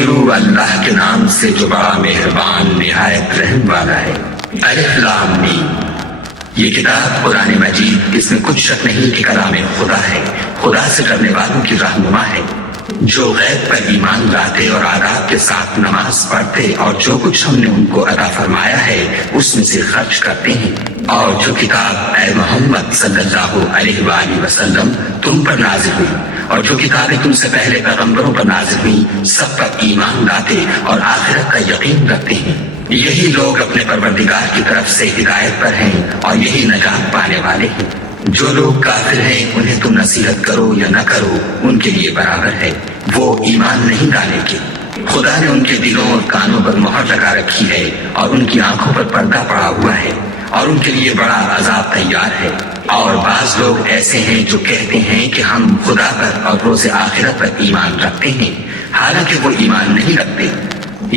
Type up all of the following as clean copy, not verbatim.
شروع اللہ کے نام سے جو بڑا مہربان نہایت رحم والا ہے۔ الف لام میم۔ یہ کتاب قرآن مجید، اس میں کچھ شک نہیں کہ کلام خدا ہے، خدا سے ڈرنے والوں کی رہنما ہے، جو غیب پر ایمان لاتے اور آداب کے ساتھ نماز پڑھتے اور جو کچھ ہم نے ان کو عطا فرمایا ہے اس میں سے خرچ کرتے ہیں، اور جو کتاب اے محمد صلی اللہ علیہ وآلہ وسلم تم پر نازل ہوئی اور جو کتابیں تم سے پہلے پیغمبروں پر نازل ہوئی سب پر ایمان لاتے اور آخرت کا یقین رکھتے ہیں، یہی لوگ اپنے پروردگار کی طرف سے ہدایت پر ہیں اور یہی نجات پانے والے ہیں۔ جو لوگ کافر ہیں انہیں تم نصیحت کرو یا نہ کرو ان کے لیے برابر ہے، وہ ایمان نہیں ڈالیں گے۔ خدا نے ان کے دلوں اور کانوں پر مہر لگا رکھی ہے اور ان کی آنکھوں پر پردہ پڑا ہوا ہے اور ان کے لیے بڑا عذاب تیار ہے۔ اور بعض لوگ ایسے ہیں جو کہتے ہیں کہ ہم خدا پر اور روز آخرت پر ایمان رکھتے ہیں، حالانکہ وہ ایمان نہیں رکھتے۔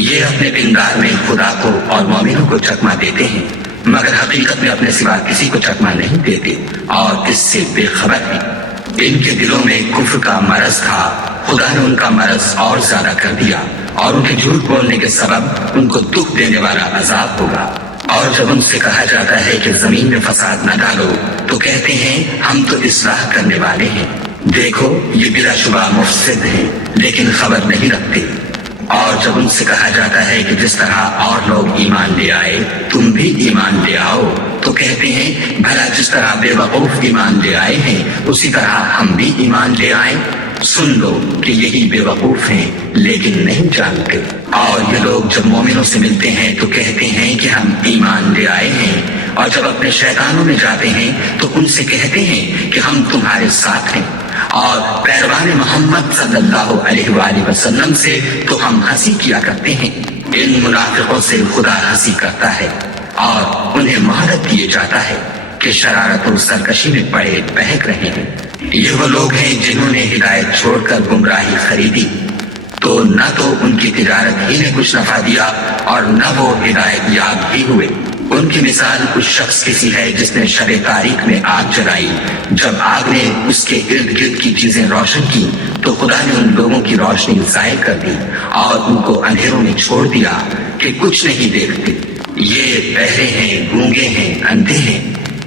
یہ اپنے پندار میں خدا کو اور مومنوں کو چکما دیتے ہیں، مگر حقیقت میں اپنے سوا کسی کو چکما نہیں دیتے اور اس سے بے خبر ہیں۔ ان کے دلوں میں کفر کا مرض تھا، خدا نے ان کا مرض اور زیادہ کر دیا اور ان کے جھوٹ بولنے کے سبب ان کو دکھ دینے والا عذاب ہوگا۔ اور جب ان سے کہا جاتا ہے کہ زمین میں فساد نہ ڈالو تو کہتے ہیں ہم تو اصلاح کرنے والے ہیں، دیکھو یہ بلا شبہ مفسد ہیں لیکن خبر نہیں رکھتے۔ اور جب ان سے کہا جاتا ہے کہ جس طرح اور لوگ ایمان لے آئے تم بھی ایمان لے آؤ تو کہتے ہیں بھلا جس طرح بے وقوف ایمان لے آئے ہیں اسی طرح ہم بھی ایمان لے آئیں۔ سن لو کہ یہی بے وقوف ہیں لیکن نہیں جانتے۔ اور یہ لوگ جب مومنوں سے ملتے ہیں تو کہتے ہیں کہ ہم ایمان لے آئے ہیں، اور جب اپنے شیطانوں میں جاتے ہیں تو ان سے کہتے ہیں کہ ہم تمہارے ساتھ ہیں، اور پیروان محمد صلی اللہ علیہ وآلہ وسلم سے تو ہم ہنسی کیا کرتے ہیں۔ ان منافقوں سے خدا ہنسی کرتا ہے اور انہیں مہلت دیے جاتا ہے کہ شرارت اور سرکشی میں پڑے بہک رہے ہیں۔ یہ وہ لوگ ہیں جنہوں نے ہدایت چھوڑ کر گمراہی خریدی، تو نہ تو ان کی تجارت ہی نے کچھ نفع دیا اور نہ وہ ہدایت یاب ہی ہوئے۔ ان کی مثال اس شخص کی سی ہے جس نے شب تاریک میں آگ جلائی، جب آگ نے اس کے ارد گرد کی چیزیں روشن کی تو خدا نے ان لوگوں کی روشنی ضائع کر دی اور ان کو اندھیروں میں چھوڑ دیا کہ کچھ نہیں دیکھتے۔ یہ بہرے ہیں، گونگے ہیں، اندھے ہیں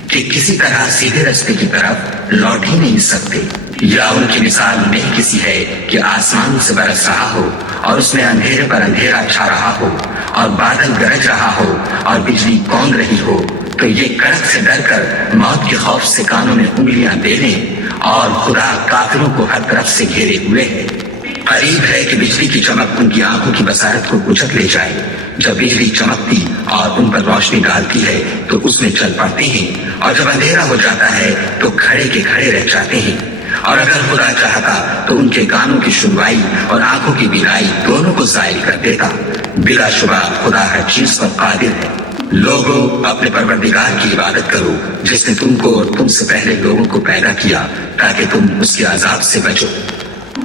کہ کسی طرح سیدھے راستے کی طرف لوٹ ہی نہیں سکتے۔ یا ان کی مثال میں کسی ہے کہ آسمان سے برس رہا ہو اور اس میں اندھیرے پر اندھیرا چھا رہا ہو اور بادل گرج رہا ہو اور بجلی کونگ رہی ہو، تو یہ کڑک سے ڈر کر موت کے خوف سے کانوں میں انگلیاں دے لیں، اور خدا کافروں کو ہر طرف سے گھیرے ہوئے ہے۔ قریب ہے کہ بجلی کی چمک ان کی آنکھوں کی بصارت کو کچک لے جائے۔ جب بجلی چمکتی اور ان پر روشنی ڈالتی ہے تو اس میں چل پڑتے ہیں، اور جب اندھیرا ہو جاتا ہے تو کھڑے کے کھڑے رہ جاتے ہیں۔ اور اگر خدا چاہتا تو ان کے کانوں کی سنوائی اور آنکھوں کی بینائی دونوں کو زائل کر دیتا۔ بلا شبہ خدا ہر چیز پر قادر ہے۔ لوگوں اپنے پروردگار کی عبادت کرو جس نے تم کو اور تم سے پہلے لوگوں کو پیدا کیا تاکہ تم اس کے عذاب سے بچو،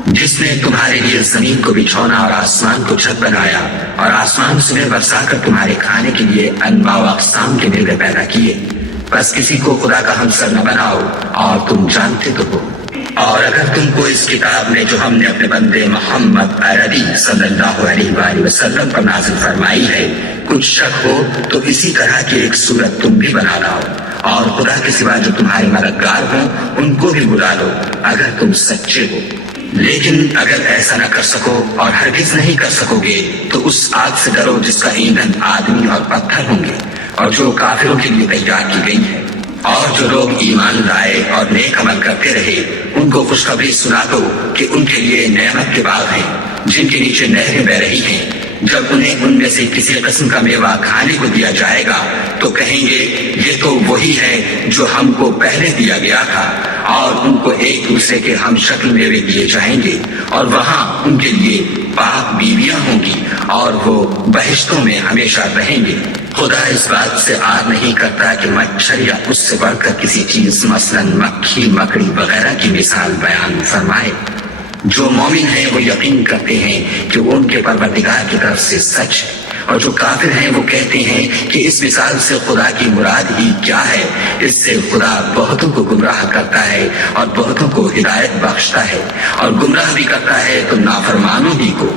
جس نے تمہارے لیے زمین کو بچھونا اور آسمان کو چھت بنایا اور آسمان سے برسا کر تمہارے کھانے کے لیے انواع و اقسام کے میوے پیدا کیے۔ بس کسی کو خدا کا ہمسر نہ بناؤ اور تم جانتے تو ہو۔ اور اگر تم کو اس کتاب میں جو ہم نے اپنے بندے محمد عربی صلی اللہ علیہ وآلہ وسلم پر نازل فرمائی ہے کچھ شک ہو تو اسی طرح کی ایک صورت تم بھی بنا لاؤ، اور خدا کے سوا جو تمہارے مددگار ہوں ان کو بھی بلا لو اگر تم سچے ہو۔ لیکن اگر ایسا نہ کر سکو اور ہرگز نہیں کر سکو گے تو اس آگ سے ڈرو جس کا ایندھن آدمی اور پتھر ہوں گے اور جو کافروں کے لیے تیار کی گئی ہے۔ اور جو لوگ ایمان لائے اور نیک عمل کرتے رہے ان کو خوشخبری سنا دو کہ ان کے لیے نعمت کے باغ ہیں جن کے نیچے نہریں بہ رہی ہیں۔ جب انہیں ان میں سے کسی قسم کا میوہ کھانے کو دیا جائے گا تو کہیں گے یہ تو وہی ہے جو ہم کو پہلے دیا گیا تھا، اور ان کو ایک دوسرے کے ہم شکل میوے دیے جائیں گے، اور وہاں ان کے لیے پاک بیویاں ہوں گی اور وہ بہشتوں میں ہمیشہ رہیں گے۔ خدا اس بات سے آر نہیں کرتا کہ مچھر یا اس سے بڑھ کر کسی چیز مثلا مکھی مکڑی وغیرہ کی مثال بیان فرمائے۔ جو مومن ہیں وہ یقین کرتے ہیں کہ وہ ان کے پروردگار کی طرف سے سچ ہے، اور جو کافر ہیں وہ کہتے ہیں کہ اس مثال سے خدا کی مراد ہی کیا ہے۔ اس سے خدا بہتوں کو گمراہ کرتا ہے اور بہتوں کو ہدایت بخشتا ہے، اور گمراہ بھی کرتا ہے تو نافرمانوں ہی کو۔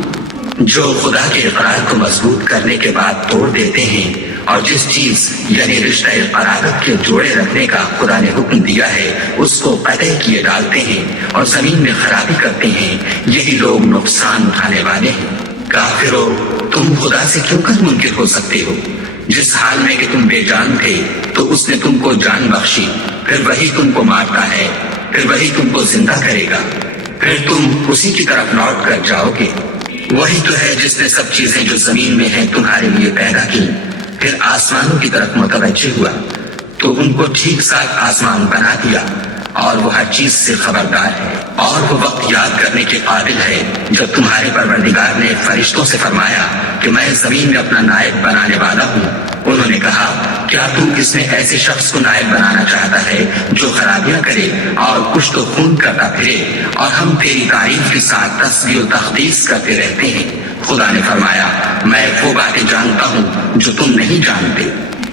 جو خدا کے اقرار کو مضبوط کرنے کے بعد توڑ دیتے ہیں اور جس چیز یعنی رشتہ قرابت کے جوڑے رکھنے کا خدا نے حکم دیا ہے اس کو قطع کیے ڈالتے ہیں اور زمین میں خرابی کرتے ہیں، یہی لوگ نقصان اٹھانے والے ہیں۔ کافرو، تم خدا سے کیوں کر منکر ہو سکتے ہو؟ جس حال میں کہ تم بے جان تھے تو اس نے تم کو جان بخشی، پھر وہی تم کو مارتا ہے، پھر وہی تم کو زندہ کرے گا، پھر تم اسی کی طرف لوٹ کر جاؤ گے۔ وہی تو ہے جس نے سب چیزیں جو زمین میں ہیں تمہارے لیے پیدا کی، پھر آسمانوں کی طرف متوجہ ہوا تو ان کو ٹھیک ساتھ آسمان بنا دیا، اور وہ ہر چیز سے خبردار ہے، اور وہ وقت یاد کرنے کے قابل ہے جب تمہارے پروردگار نے فرشتوں سے فرمایا کہ میں زمین میں اپنا نائب بنانے والا ہوں۔ انہوں نے کہا، کیا تو اس میں ایسے شخص کو نائب بنانا چاہتا ہے جو خرابیاں کرے اور کچھ تو خون کرتا پھرے، اور ہم تیری تعریف کے ساتھ تسبیح و تقدیس کرتے رہتے ہیں۔ خدا نے فرمایا، میں وہ باتیں جانتا ہوں جو تم نہیں جانتے۔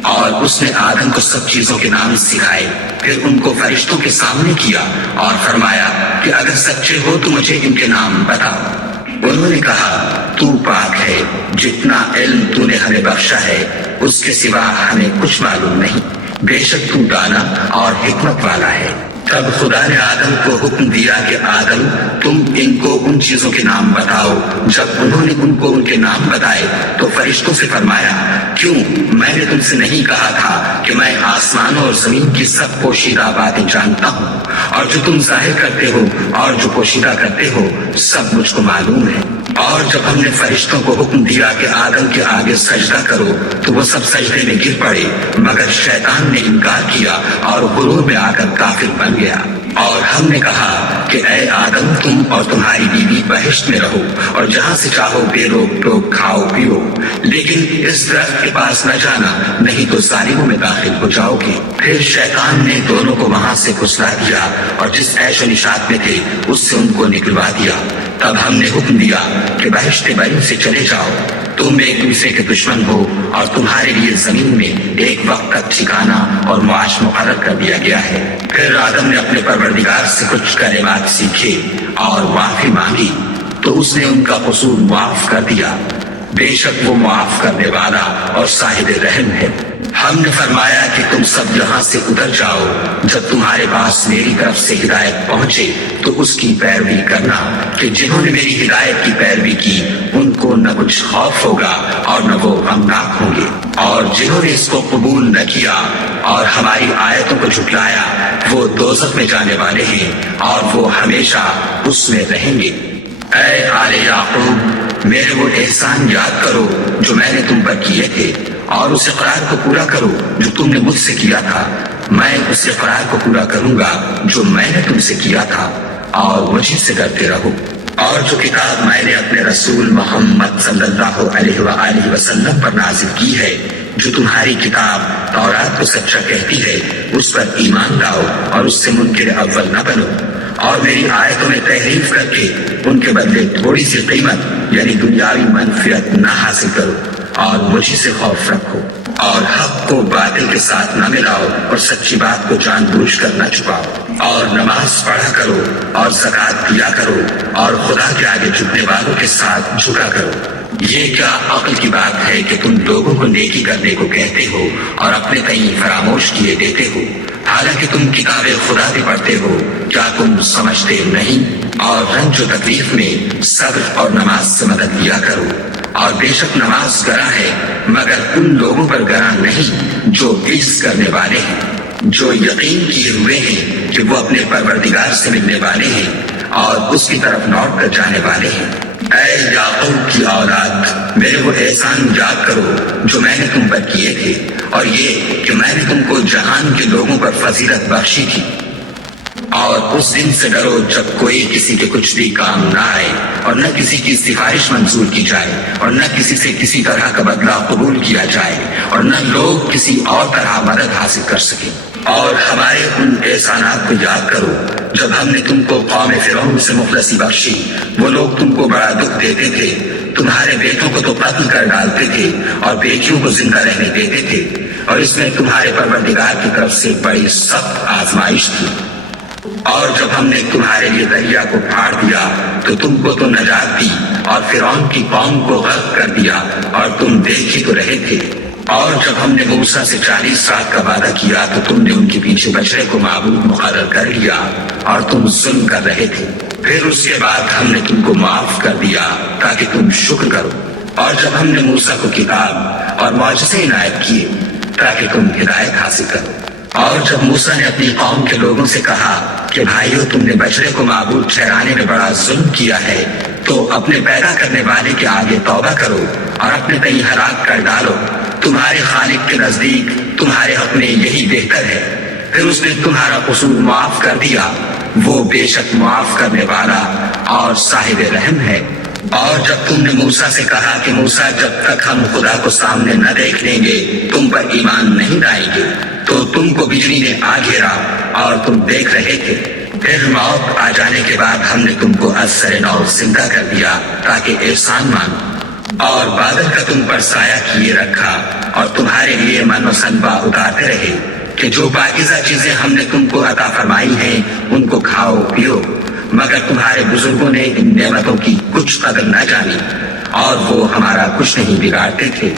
اور اس نے آدم کو سب چیزوں کے نام سکھائے، پھر ان کو فرشتوں کے سامنے کیا اور فرمایا کہ اگر سچے ہو تو مجھے ان کے نام بتاؤ۔ انہوں نے کہا، تو پاک ہے، جتنا علم تو نے ہمیں بخشا ہے اس کے سوا ہمیں کچھ معلوم نہیں، بے شک تو دانا اور حکمت والا ہے۔ تب خدا نے آدم کو حکم دیا کہ آدم، تم ان کو ان چیزوں کے نام بتاؤ۔ جب انہوں نے ان کو ان کے نام بتائے تو فرشتوں سے فرمایا، کیوں میں نے تم سے نہیں کہا تھا کہ میں آسمانوں اور زمین کی سب پوشیدہ باتیں جانتا ہوں، اور جو تم ظاہر کرتے ہو اور جو پوشیدہ کرتے ہو سب مجھ کو معلوم ہے۔ اور جب ہم نے فرشتوں کو حکم دیا کہ آدم کے آگے سجدہ کرو تو وہ سب سجدے میں گر پڑے، مگر شیطان نے انکار کیا اور غرور میں آ کر کافر بن گیا۔ اور ہم نے کہا کہ اے آدم، تم اور تمہاری بیوی بہشت میں رہو اور جہاں سے چاہو بے روک ٹوک کھاؤ پیو، لیکن اس درخت کے پاس نہ جانا، نہیں تو ظالموں میں داخل ہو جاؤ گے۔ پھر شیطان نے دونوں کو وہاں سے پھسلا دیا اور جس عیش و نشاط میں تھے اس سے ان کو نکلوا دیا۔ تب ہم نے حکم دیا کہ بہشت بری سے چلے جاؤ، تم ایک دوسرے کے دشمن ہو اور تمہارے لیے زمین میں ایک وقت تک ٹھکانہ اور معاش مقرر کر دیا گیا ہے۔ پھر آدم نے اپنے پروردگار سے کچھ کلمات سیکھے اور معافی مانگی تو اس نے ان کا قصور معاف کر دیا، بے شک وہ معاف کرنے والا اور صاحب رحم ہے۔ ہم نے فرمایا کہ تم سب یہاں سے اتر جاؤ، جب تمہارے پاس میری طرف سے ہدایت پہنچے تو اس کی پیروی کرنا، کہ جنہوں نے میری ہدایت کی پیروی کی ان کو نہ کچھ خوف ہوگا اور نہ وہ غمناک ہوں گے، اور جنہوں نے اس کو قبول نہ کیا اور ہماری آیتوں کو جھٹلایا وہ دوزخ میں جانے والے ہیں اور وہ ہمیشہ اس میں رہیں گے۔ اے آل یعقوب، میرے وہ احسان یاد کرو جو میں نے تم پر کیے تھے، اور اس اقرار کو پورا کرو جو تم نے مجھ سے کیا تھا۔ میں اس اقرار کو پورا کروں گا جو میں نے تم سے کیا تھا، اور مجھے سے ڈرتے رہو۔ اور جو کتاب میں نے اپنے رسول محمد صلی اللہ علیہ وآلہ وسلم پر نازل کی ہے، جو تمہاری کتاب تورات کو سچا کہتی ہے، اس پر ایمان لاؤ اور اس سے منکر اول نہ بنو، اور میری آیتوں میں تحریف کر کے ان کے بدلے تھوڑی سی قیمت یعنی دنیاوی منفعت نہ حاصل کرو، اور مجھے سے خوف رکھو، اور حق کو باطل کے ساتھ نہ ملاؤ اور سچی بات کو جان بوجھ کر نہ چھپاؤ، اور نماز پڑھا کرو اور زکوٰۃ دیا کرو، اور خدا کے آگے جھکنے والوں کے ساتھ جھکا کرو۔ یہ کیا عقل کی بات ہے کہ تم لوگوں کو نیکی کرنے کو کہتے ہو اور اپنے کہیں فراموش کیے دیتے ہو، حالانکہ تم کتاب خدا بھی پڑھتے ہو؟ کیا تم سمجھتے نہیں؟ اور رنج و تکلیف میں صبر اور نماز سے مدد لیا کرو، اور بے شک نماز گراں ہے مگر ان لوگوں پر گراں نہیں جو عجز کرنے والے ہیں، جو یقین کیے ہوئے ہیں کہ وہ اپنے پروردگار سے ملنے والے ہیں اور اس کی طرف لوٹ کر جانے والے ہیں۔ اے یعقوب کی اولاد، میرے وہ احسان یاد کرو جو میں نے تم پر کیے تھے، اور یہ کہ میں نے تم کو جہان کے لوگوں پر فضیلت بخشی تھی۔ اور اس دن سے ڈرو جب کوئی کسی کے کچھ بھی کام نہ آئے، اور نہ کسی کی سفارش منظور کی جائے، اور نہ کسی سے کسی طرح کا بدلہ قبول کیا جائے، اور نہ لوگ کسی اور طرح مدد حاصل کر سکیں۔ اور ہمارے ان احسانات کو یاد کرو جب ہم نے تم کو قوم فرعون سے مخلصی بخشی۔ وہ لوگ تم کو بڑا دکھ دیتے تھے، تمہارے بیٹوں کو تو قتل کر ڈالتے تھے اور بیٹیوں کو زندہ رہنے دیتے تھے، اور اس میں تمہارے پروردگار کی طرف سے بڑی سخت آزمائش تھی۔ اور جب ہم نے تمہارے لیے دریا کو پھاڑ دیا تو تم کو تو نجات دی اور فرعون کی قوم کو غرق کر دیا اور تم دیکھ ہی تو رہے تھے۔ اور جب ہم نے موسیٰ سے 40 رات کا وعدہ کیا تو تم نے ان کے پیچھے بچڑے کو معبود مقرر کر لیا اور تم ظلم کر رہے تھے۔ پھر اس کے بعد ہم نے تم کو معاف کر دیا تاکہ تم شکر کرو۔ اور جب ہم نے موسیٰ کو کتاب اور معجزے عنایت کیے تاکہ تم ہدایت حاصل کرو۔ اور جب موسیٰ نے اپنی قوم کے لوگوں سے کہا کہ بھائیو تم نے بچڑے کو معبود ٹھہرانے میں بڑا ظلم کیا ہے تو اپنے پیدا کرنے والے کے آگے توبہ کرو اور اپنے تئیں ہلاک کر ڈالو، تمہارے خالق کے نزدیک تمہارے حق میں یہی بہتر ہے۔ پھر اس نے تمہارا قصور معاف کر دیا، وہ بے شک معاف کرنے والا اور صاحب رحم ہے۔ اور جب تم نے موسیٰ سے کہا کہ موسیٰ جب تک ہم خدا کو سامنے نہ دیکھ لیں گے تم پر ایمان نہیں لائیں گے، تو تم کو بجلی نے آ گھیرا اور تم دیکھ رہے تھے۔ پھر موت آ جانے کے بعد ہم نے تم کو از سر نو زندہ کر دیا تاکہ احسان مانو، اور بادل کا تم پر سایہ کیے رکھا اور تمہارے لیے من و سلوا اتارتے رہے کہ جو پاکیزہ چیزیں ہم نے تم کو عطا فرمائی ہیں ان کو کھاؤ پیو، مگر تمہارے بزرگوں نے ان نعمتوں کی کچھ قدر نہ جانی اور وہ ہمارا کچھ نہیں بگاڑتے تھے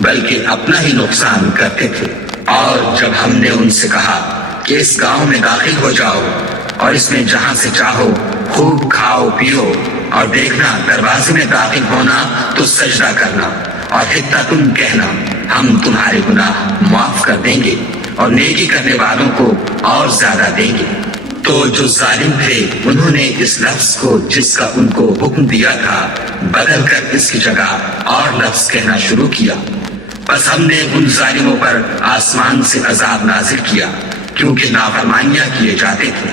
بلکہ اپنا ہی نقصان کرتے تھے۔ اور جب ہم نے ان سے کہا کہ اس گاؤں میں داخل ہو جاؤ اور اس میں جہاں سے چاہو خوب کھاؤ پیو، اور دیکھنا دروازے میں داخل ہونا تو سجدہ کرنا اور حتیٰ تم کہنا ہم تمہارے گناہ معاف کر دیں گے اور نیکی کرنے والوں کو اور زیادہ دیں گے، تو جو ظالم تھے انہوں نے اس لفظ کو جس کا ان کو حکم دیا تھا بدل کر اس کی جگہ اور لفظ کہنا شروع کیا۔ بس ہم نے ان ظالموں پر آسمان سے عذاب نازل کیا کیونکہ نافرمانیاں کیے جاتے تھے۔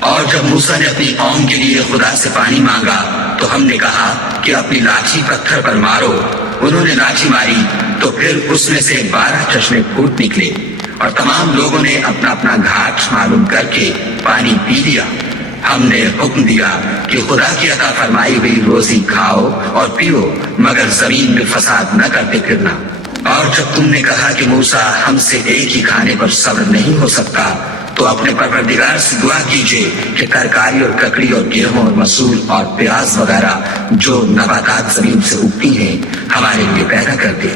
اور جب موسیٰ نے اپنی قوم کے لیے خدا سے پانی مانگا تو ہم نے کہا کہ اپنی لاٹھی پتھر پر مارو۔ انہوں نے لاٹھی ماری تو پھر اس میں سے 12 چشمے پھوٹ نکلے اور تمام لوگوں نے اپنا اپنا گھاٹ معلوم کر کے پانی پی لیا۔ ہم نے حکم دیا کہ خدا کی عطا فرمائی ہوئی روزی کھاؤ اور پیو، مگر زمین میں فساد نہ کرتے پھرنا۔ اور جب تم نے کہا کہ موسیٰ ہم سے ایک ہی کھانے پر صبر نہیں ہو سکتا تو اپنے پروردگار سے دعا کیجیے کہ ترکاری اور ککڑی اور گیہوں اور مسور اور پیاز وغیرہ جو نباتات زمین سے اگتی ہیں ہمارے لیے پیدا کر دے۔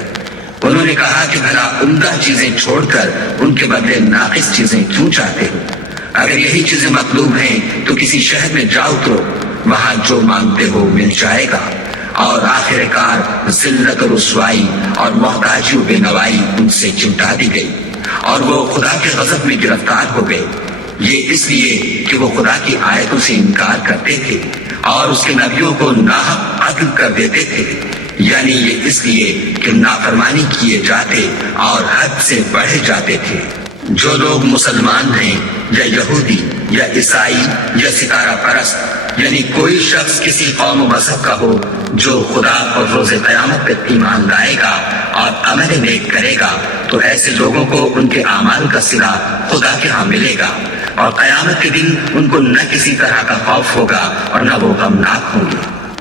انہوں نے کہا کہ بھلا عمدہ چیزیں چھوڑ کر ان کے بدلے ناقص چیزیں کیوں چاہتے ہو؟ اگر یہی چیزیں مطلوب ہیں تو کسی شہر میں جا اترو، وہاں جو مانگتے ہو مل جائے گا۔ اور آخر کار ذلت و رسوائی اور محتاجی و بے نوائی ان سے چمٹا دی گئی اور وہ خدا کے غضب میں گرفتار ہو گئے، یہ اس لیے کہ وہ خدا کی آیتوں سے انکار کرتے تھے اور اس کے نبیوں کو ناحق قتل کر دیتے تھے، یعنی یہ اس لیے کہ نافرمانی کیے جاتے اور حد سے بڑھے جاتے تھے۔ جو لوگ مسلمان ہیں یا یہودی یا عیسائی یا ستارہ پرست، یعنی کوئی شخص کسی قوم و مذہب کا ہو جو خدا اور روز قیامت پر ایمان لائے گا اور عمل نیک کرے گا تو ایسے لوگوں کو ان کے اعمال کا صلہ خدا کے ہاں ملے گا، اور قیامت کے دن ان کو نہ کسی طرح کا خوف ہوگا اور نہ وہ غمناک ہوں گے۔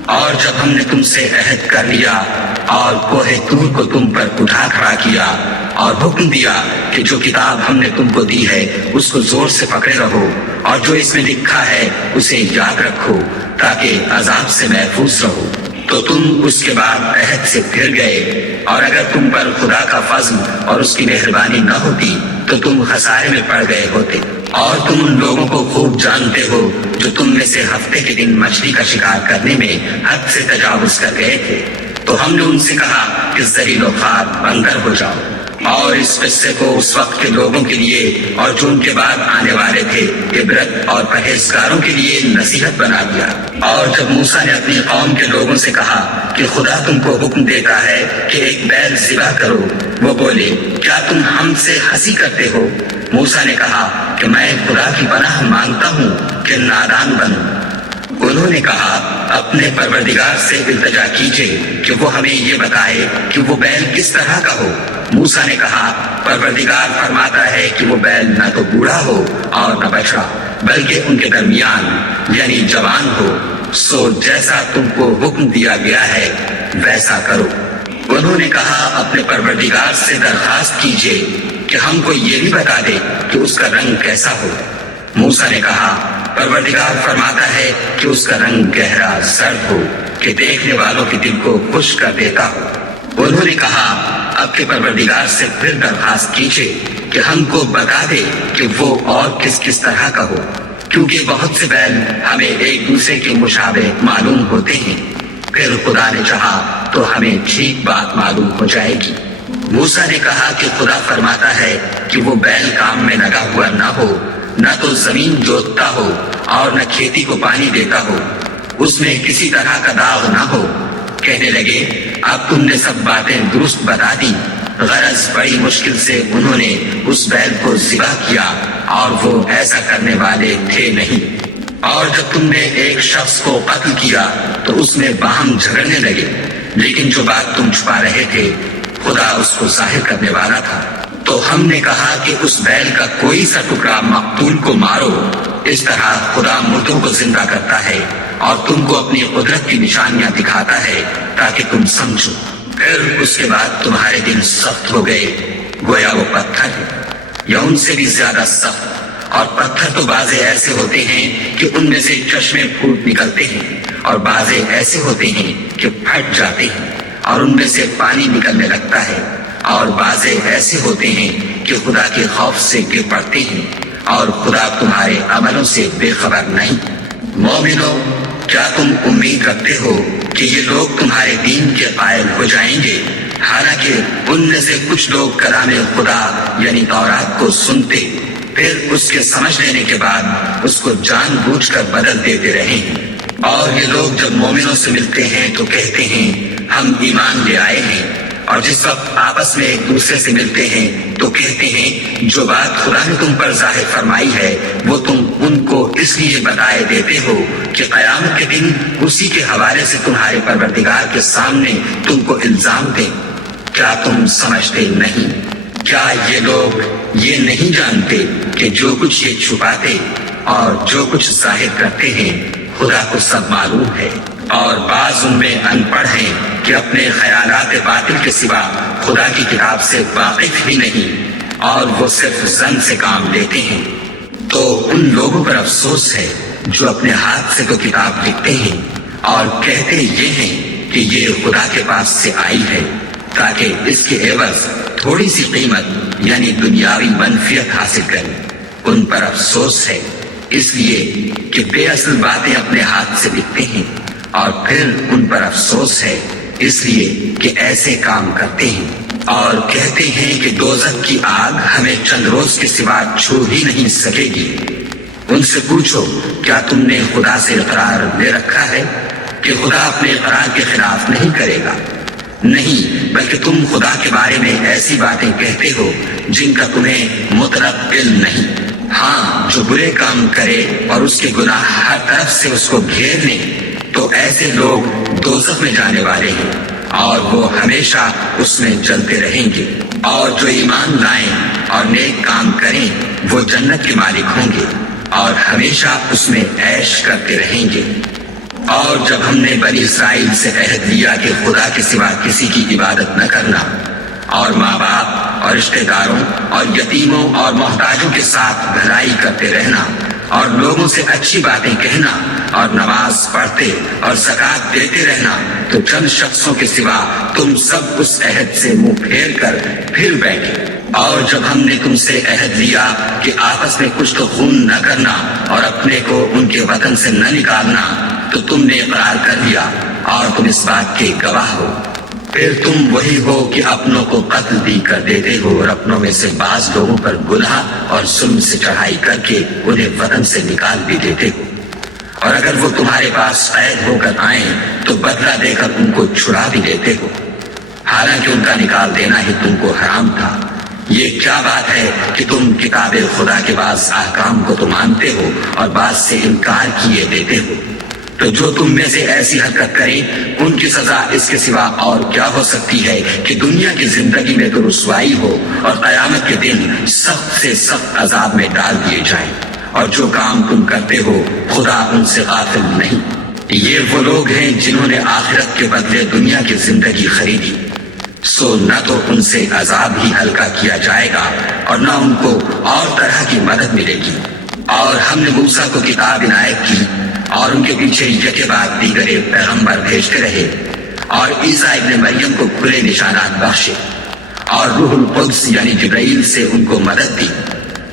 اور جب ہم نے تم سے عہد کر لیا اور کوہ طور کو تم پر اٹھا کھڑا کیا اور حکم دیا کہ جو کتاب ہم نے تم کو دی ہے اس کو زور سے پکڑے رہو اور جو اس میں لکھا ہے اسے یاد رکھو تاکہ عذاب سے محفوظ رہو، تو تم اس کے بعد عہد سے پھر گئے، اور اگر تم پر خدا کا فضل اور اس کی مہربانی نہ ہوتی تو تم خسارے میں پڑ گئے ہوتے۔ اور تم ان لوگوں کو خوب جانتے ہو جو تم میں سے ہفتے کے دن مچھلی کا شکار کرنے میں حد سے تجاوز کر گئے تھے، تو ہم نے ان سے کہا کہ ذلیل و خوار بندر ہو جاؤ، اور اس قصے کو اس وقت کے لوگوں کے لیے اور جو ان کے بعد آنے والے تھے عبرت اور پرہیزگاروں کے لیے نصیحت بنا دیا۔ اور جب موسیٰ نے اپنی قوم کے لوگوں سے کہا کہ خدا تم کو حکم دیتا ہے کہ ایک بیل ذبح کرو، وہ بولے کیا تم ہم سے ہنسی کرتے ہو؟ موسیٰ نے کہا کہ میں خدا کی پناہ مانگتا ہوں کہ نادان بنوں۔ انہوں نے کہا اپنے پروردگار سے التجا کیجیے کہ وہ ہمیں یہ بتائے کہ وہ بیل کس طرح کا ہو۔ موسیٰ نے کہا پروردگار فرماتا ہے کہ وہ بیل نہ تو بوڑھا ہو اور نہ بچڑا بلکہ ان کے درمیان یعنی جوان ہو، سو جیسا تم کو حکم دیا گیا ہے ویسا کرو۔ انہوں نے کہا اپنے پروردگار سے درخواست کیجیے کہ ہم کو یہ بھی بتا دے کہ اس کا رنگ کیسا ہو۔ موسیٰ نے کہا پروردگار فرماتا ہے کہ اس کا رنگ گہرا زرد ہو کہ دیکھنے والوں کے دل کو خوش کر دیتا ہو۔ انہوں نے کہا اب کے پروردگار سے پھر درخواست کیجیے کہ ہم کو بتا دے کہ وہ اور کس طرح کا ہو، کیونکہ بہت سے بیل ہمیں ایک دوسرے کے مشابہ معلوم ہوتے ہیں۔ پھر خدا نے چاہا تو ہمیں ٹھیک بات معلوم ہو جائے گی۔ موسیٰ نے کہا کہ خدا فرماتا ہے کہ وہ بیل کام میں لگا ہوا نہ ہو، نہ تو زمین جوتتا ہو اور نہ کھیتی کو پانی دیتا ہو، اس میں کسی طرح کا داغ نہ ہو۔ کہنے لگے اب تم نے سب باتیں درست بتا دی۔ غرض بڑی مشکل سے انہوں نے اس بیل کو ذبح کیا اور وہ ایسا کرنے والے تھے نہیں۔ اور جب تم نے ایک شخص کو قتل کیا تو اس میں باہم جھگڑنے لگے، لیکن جو بات تم چھپا رہے تھے خدا اس کو ظاہر کرنے والا تھا۔ تو ہم نے کہا کہ اس بیل کا کوئی سا ٹکڑا مقتول کو مارو۔ اس طرح خدا مردوں کو زندہ کرتا ہے اور تم کو اپنی قدرت کی نشانیاں دکھاتا ہے تاکہ تم سمجھو۔ پھر اس کے بعد تمہارے دل سخت ہو گئے گویا وہ پتھر ہے یا ان سے بھی زیادہ سخت۔ اور پتھر تو بعضے ایسے ہوتے ہیں کہ ان میں سے چشمے پھوٹ نکلتے ہیں، اور بعضے ایسے ہوتے ہیں کہ پھٹ جاتے ہیں اور ان میں سے پانی نکلنے لگتا ہے، اور بعضے ایسے ہوتے ہیں کہ خدا کے خوف سے گر پڑتے ہیں، اور خدا تمہارے عملوں سے بے خبر نہیں۔ مومنو، کیا تم امید رکھتے ہو کہ یہ لوگ تمہارے دین کے قائل ہو جائیں گے؟ حالانکہ ان میں سے کچھ لوگ کلام خدا یعنی تورات کو سنتے، پھر اس کے سمجھ لینے کے بعد اس کو جان بوجھ کر بدل دیتے رہے ہیں۔ اور یہ لوگ جب مومنوں سے ملتے ہیں تو کہتے ہیں ہم ایمان لے آئے ہیں، اور جس وقت آپس میں ایک دوسرے سے ملتے ہیں تو کہتے ہیں جو بات خدا نے تم پر ظاہر فرمائی ہے وہ تم ان کو اس لیے بتائے دیتے ہو کہ قیامت کے دن اسی کے حوالے سے تمہارے پروردگار کے سامنے تم کو الزام دیں۔ کیا تم سمجھتے نہیں؟ کیا یہ لوگ یہ نہیں جانتے کہ جو کچھ یہ چھپاتے اور جو کچھ ظاہر کرتے ہیں خدا کو سب معلوم ہے؟ اور بعض ان میں ان پڑھ ہیں کہ اپنے خیالات باطل کے سوا خدا کی کتاب سے واقف ہی نہیں، اور وہ صرف زن سے کام لیتے ہیں۔ تو ان لوگوں پر افسوس ہے جو اپنے ہاتھ سے تو کتاب لکھتے ہیں اور کہتے یہ ہیں کہ یہ خدا کے پاس سے آئی ہے تاکہ اس کے عوض تھوڑی سی قیمت یعنی دنیاوی منفیت حاصل کریں۔ ان پر افسوس ہے اس لیے کہ بے اصل باتیں اپنے ہاتھ سے لکھتے ہیں، اور پھر ان پر افسوس ہے اس لیے کہ ایسے کام کرتے ہیں اور کہتے ہیں کہ دوزخ کی آگ ہمیں چند روز کے سوا چھو ہی نہیں سکے گی۔ ان سے پوچھو کیا تم نے خدا سے اقرار لے رکھا ہے کہ خدا اپنے اقرار کے خلاف نہیں کرے گا؟ نہیں، بلکہ تم خدا کے بارے میں ایسی باتیں کہتے ہو جن کا تمہیں مطلق علم نہیں۔ ہاں، جو برے کام کرے اور اس کے گناہ ہر طرف سے اس کو گھیر لیں تو ایسے لوگ دوزخ میں جانے والے ہیں اور وہ ہمیشہ اس میں جلتے رہیں گے۔ اور جو ایمان لائیں اور نیک کام کریں وہ جنت کے مالک ہوں گے اور ہمیشہ اس میں عیش کرتے رہیں گے۔ اور جب ہم نے بنی اسرائیل سے عہد لیا کہ خدا کے سوا کسی کی عبادت نہ کرنا، اور ماں باپ اور رشتہ داروں اور یتیموں اور محتاجوں کے ساتھ بھلائی کرتے رہنا اور لوگوں سے اچھی باتیں کہنا اور نماز پڑھتے اور زکوٰۃ دیتے رہنا، تو چند شخصوں کے سوا تم سب اس عہد سے منہ پھیر کر پھر بیٹھے۔ اور جب ہم نے تم سے عہد لیا کہ آپس میں کچھ تو خون نہ کرنا اور اپنے کو ان کے وطن سے نہ نکالنا، تو تم نے اقرار کر لیا اور تم اس بات کے گواہ ہو۔ پھر تم وہی ہو کہ اپنوں کو قتل بھی کر دیتے ہو اور اپنوں میں سے بعض لوگوں پر گناہ اور ظلم سے چڑھائی کر کے انہیں وطن سے نکال بھی دیتے ہو، اور اگر وہ تمہارے پاس قید ہو کر آئیں تو بدلہ دے کر ان کو چھڑا بھی دیتے ہو، حالانکہ ان کا نکال دینا ہی تم کو حرام تھا۔ یہ کیا بات ہے کہ تم کتاب خدا کے بعض احکام کو تو مانتے ہو اور بعض سے انکار کیے دیتے ہو؟ تو جو تم میں سے ایسی حرکت کریں ان کی سزا اس کے سوا اور کیا ہو سکتی ہے کہ دنیا کی زندگی میں تو رسوائی ہو اور قیامت کے دن سخت سے سخت عذاب میں ڈال دیے جائیں۔ اور جو کام تم کرتے ہو خدا ان سے غافل نہیں۔ یہ وہ لوگ ہیں جنہوں نے آخرت کے بدلے دنیا کی زندگی خریدی، سو نہ تو ان سے عذاب ہی ہلکا کیا جائے گا اور نہ ان کو اور طرح کی مدد ملے گی۔ اور ہم نے موسیٰ کو کتاب عنایت کی اور ان کے پیچھے یکے بعد دیگر پیغمبر بھیجتے رہے، اور عیسیٰ ابن مریم کو کھلے نشانات بخشے، اور روح القدس یعنی جبرائیل سے ان کو مدد دی۔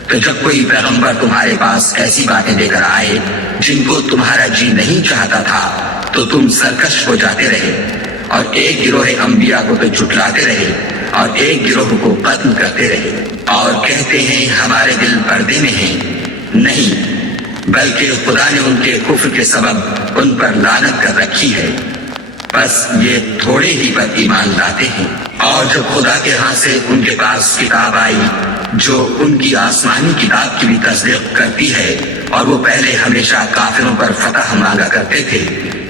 تو جب کوئی پیغمبر تمہارے پاس ایسی باتیں لے کر آئے جن کو تمہارا جی نہیں چاہتا تھا تو تم سرکش ہو جاتے رہے، اور ایک گروہ انبیاء کو تو جھٹلاتے رہے اور ایک گروہ کو قتل کرتے رہے، اور کہتے ہیں ہمارے دل پردے میں ہیں، نہیں بلکہ خدا نے ان کے کفر کے سبب ان پر لعنت کر رکھی ہے، بس یہ تھوڑے ہی پر ایمان لاتے ہیں۔ اور جب خدا کے ہاں سے ان کے پاس کتاب آئی جو ان کی آسمانی کتاب کی بھی تصدیق کرتی ہے، اور وہ پہلے ہمیشہ کافروں پر فتح مانگا کرتے تھے،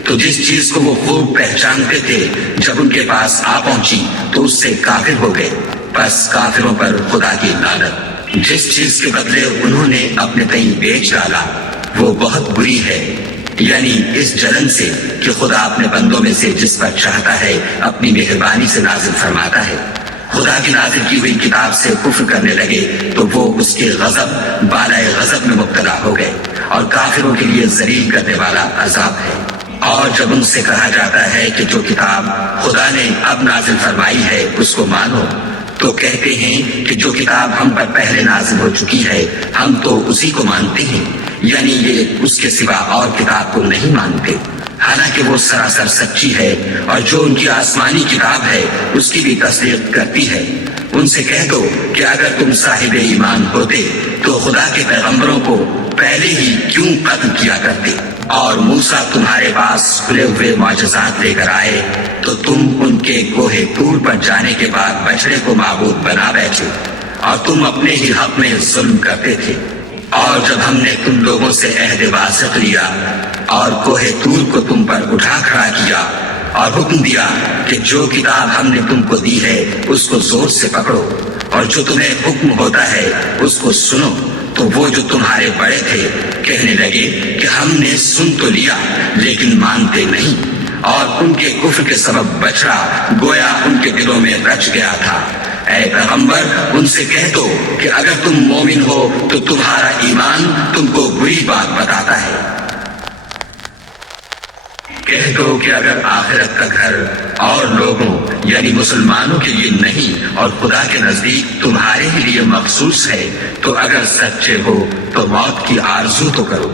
تو جس چیز کو وہ خوب پہچانتے تھے جب ان کے پاس آ پہنچی تو اس سے کافر ہو گئے، بس کافروں پر خدا کی لعنت۔ جس چیز کے بدلے انہوں نے اپنے تئیں بیچ ڈالا وہ بہت بری ہے، یعنی اس جلن سے کہ خدا اپنے بندوں میں سے جس پر چاہتا ہے اپنی مہربانی سے نازل فرماتا ہے۔ خدا کی نازل کی ہوئی کتاب سے کفر کرنے لگے تو وہ اس کے غضب بالائے غضب میں مبتلا ہو گئے، اور کافروں کے لیے ذلیل کرنے والا عذاب ہے۔ اور جب ان سے کہا جاتا ہے کہ جو کتاب خدا نے اب نازل فرمائی ہے اس کو مانو، تو کہتے ہیں کہ جو کتاب ہم پر پہلے نازل ہو چکی ہے ہم تو اسی کو مانتے ہیں، یعنی یہ اس کے سوا اور کتاب کو نہیں مانتے، حالانکہ وہ سراسر سچی ہے، اور جو ان کی آسمانی کتاب ہے اس کی بھی تصدیق کرتی ہے۔ ان سے کہہ دو کہ اگر تم صاحب ایمان ہوتے تو خدا کے پیغمبروں کو پہلے ہی کیوں قتل کیا کرتے، اور موسیٰ تمہارے پاس کھلے ہوئے معجزات لے کر آئے تو تم ان کے کوہ طور پر جانے کے بعد بچڑے کو معبود بنا بیٹھے، اور تم اپنے ہی حق میں ظلم کرتے تھے۔ اور جب ہم نے تم لوگوں سے عہد واثق لیا اور کوہ طور کو تم پر اٹھا کھڑا کیا اور حکم دیا کہ جو کتاب ہم نے تم کو دی ہے اس کو زور سے پکڑو، اور جو تمہیں حکم ہوتا ہے اس کو سنو، تو وہ جو تمہارے بڑے تھے کہنے لگے کہ ہم نے سن تو لیا لیکن مانتے نہیں، اور ان کے کفر کے سبب بچڑا گویا ان کے دلوں میں رچ گیا تھا۔ اے پیغمبر ان سے کہہ دو کہ اگر تم مومن ہو تو تمہارا ایمان تم کو بری بات بتاتا ہے۔ کہہ دو کہ اگر آخرت کا گھر اور لوگوں یعنی مسلمانوں کے لیے نہیں اور خدا کے نزدیک تمہارے ہی لیے مخصوص ہے تو اگر سچے ہو تو موت کی آرزو تو کرو،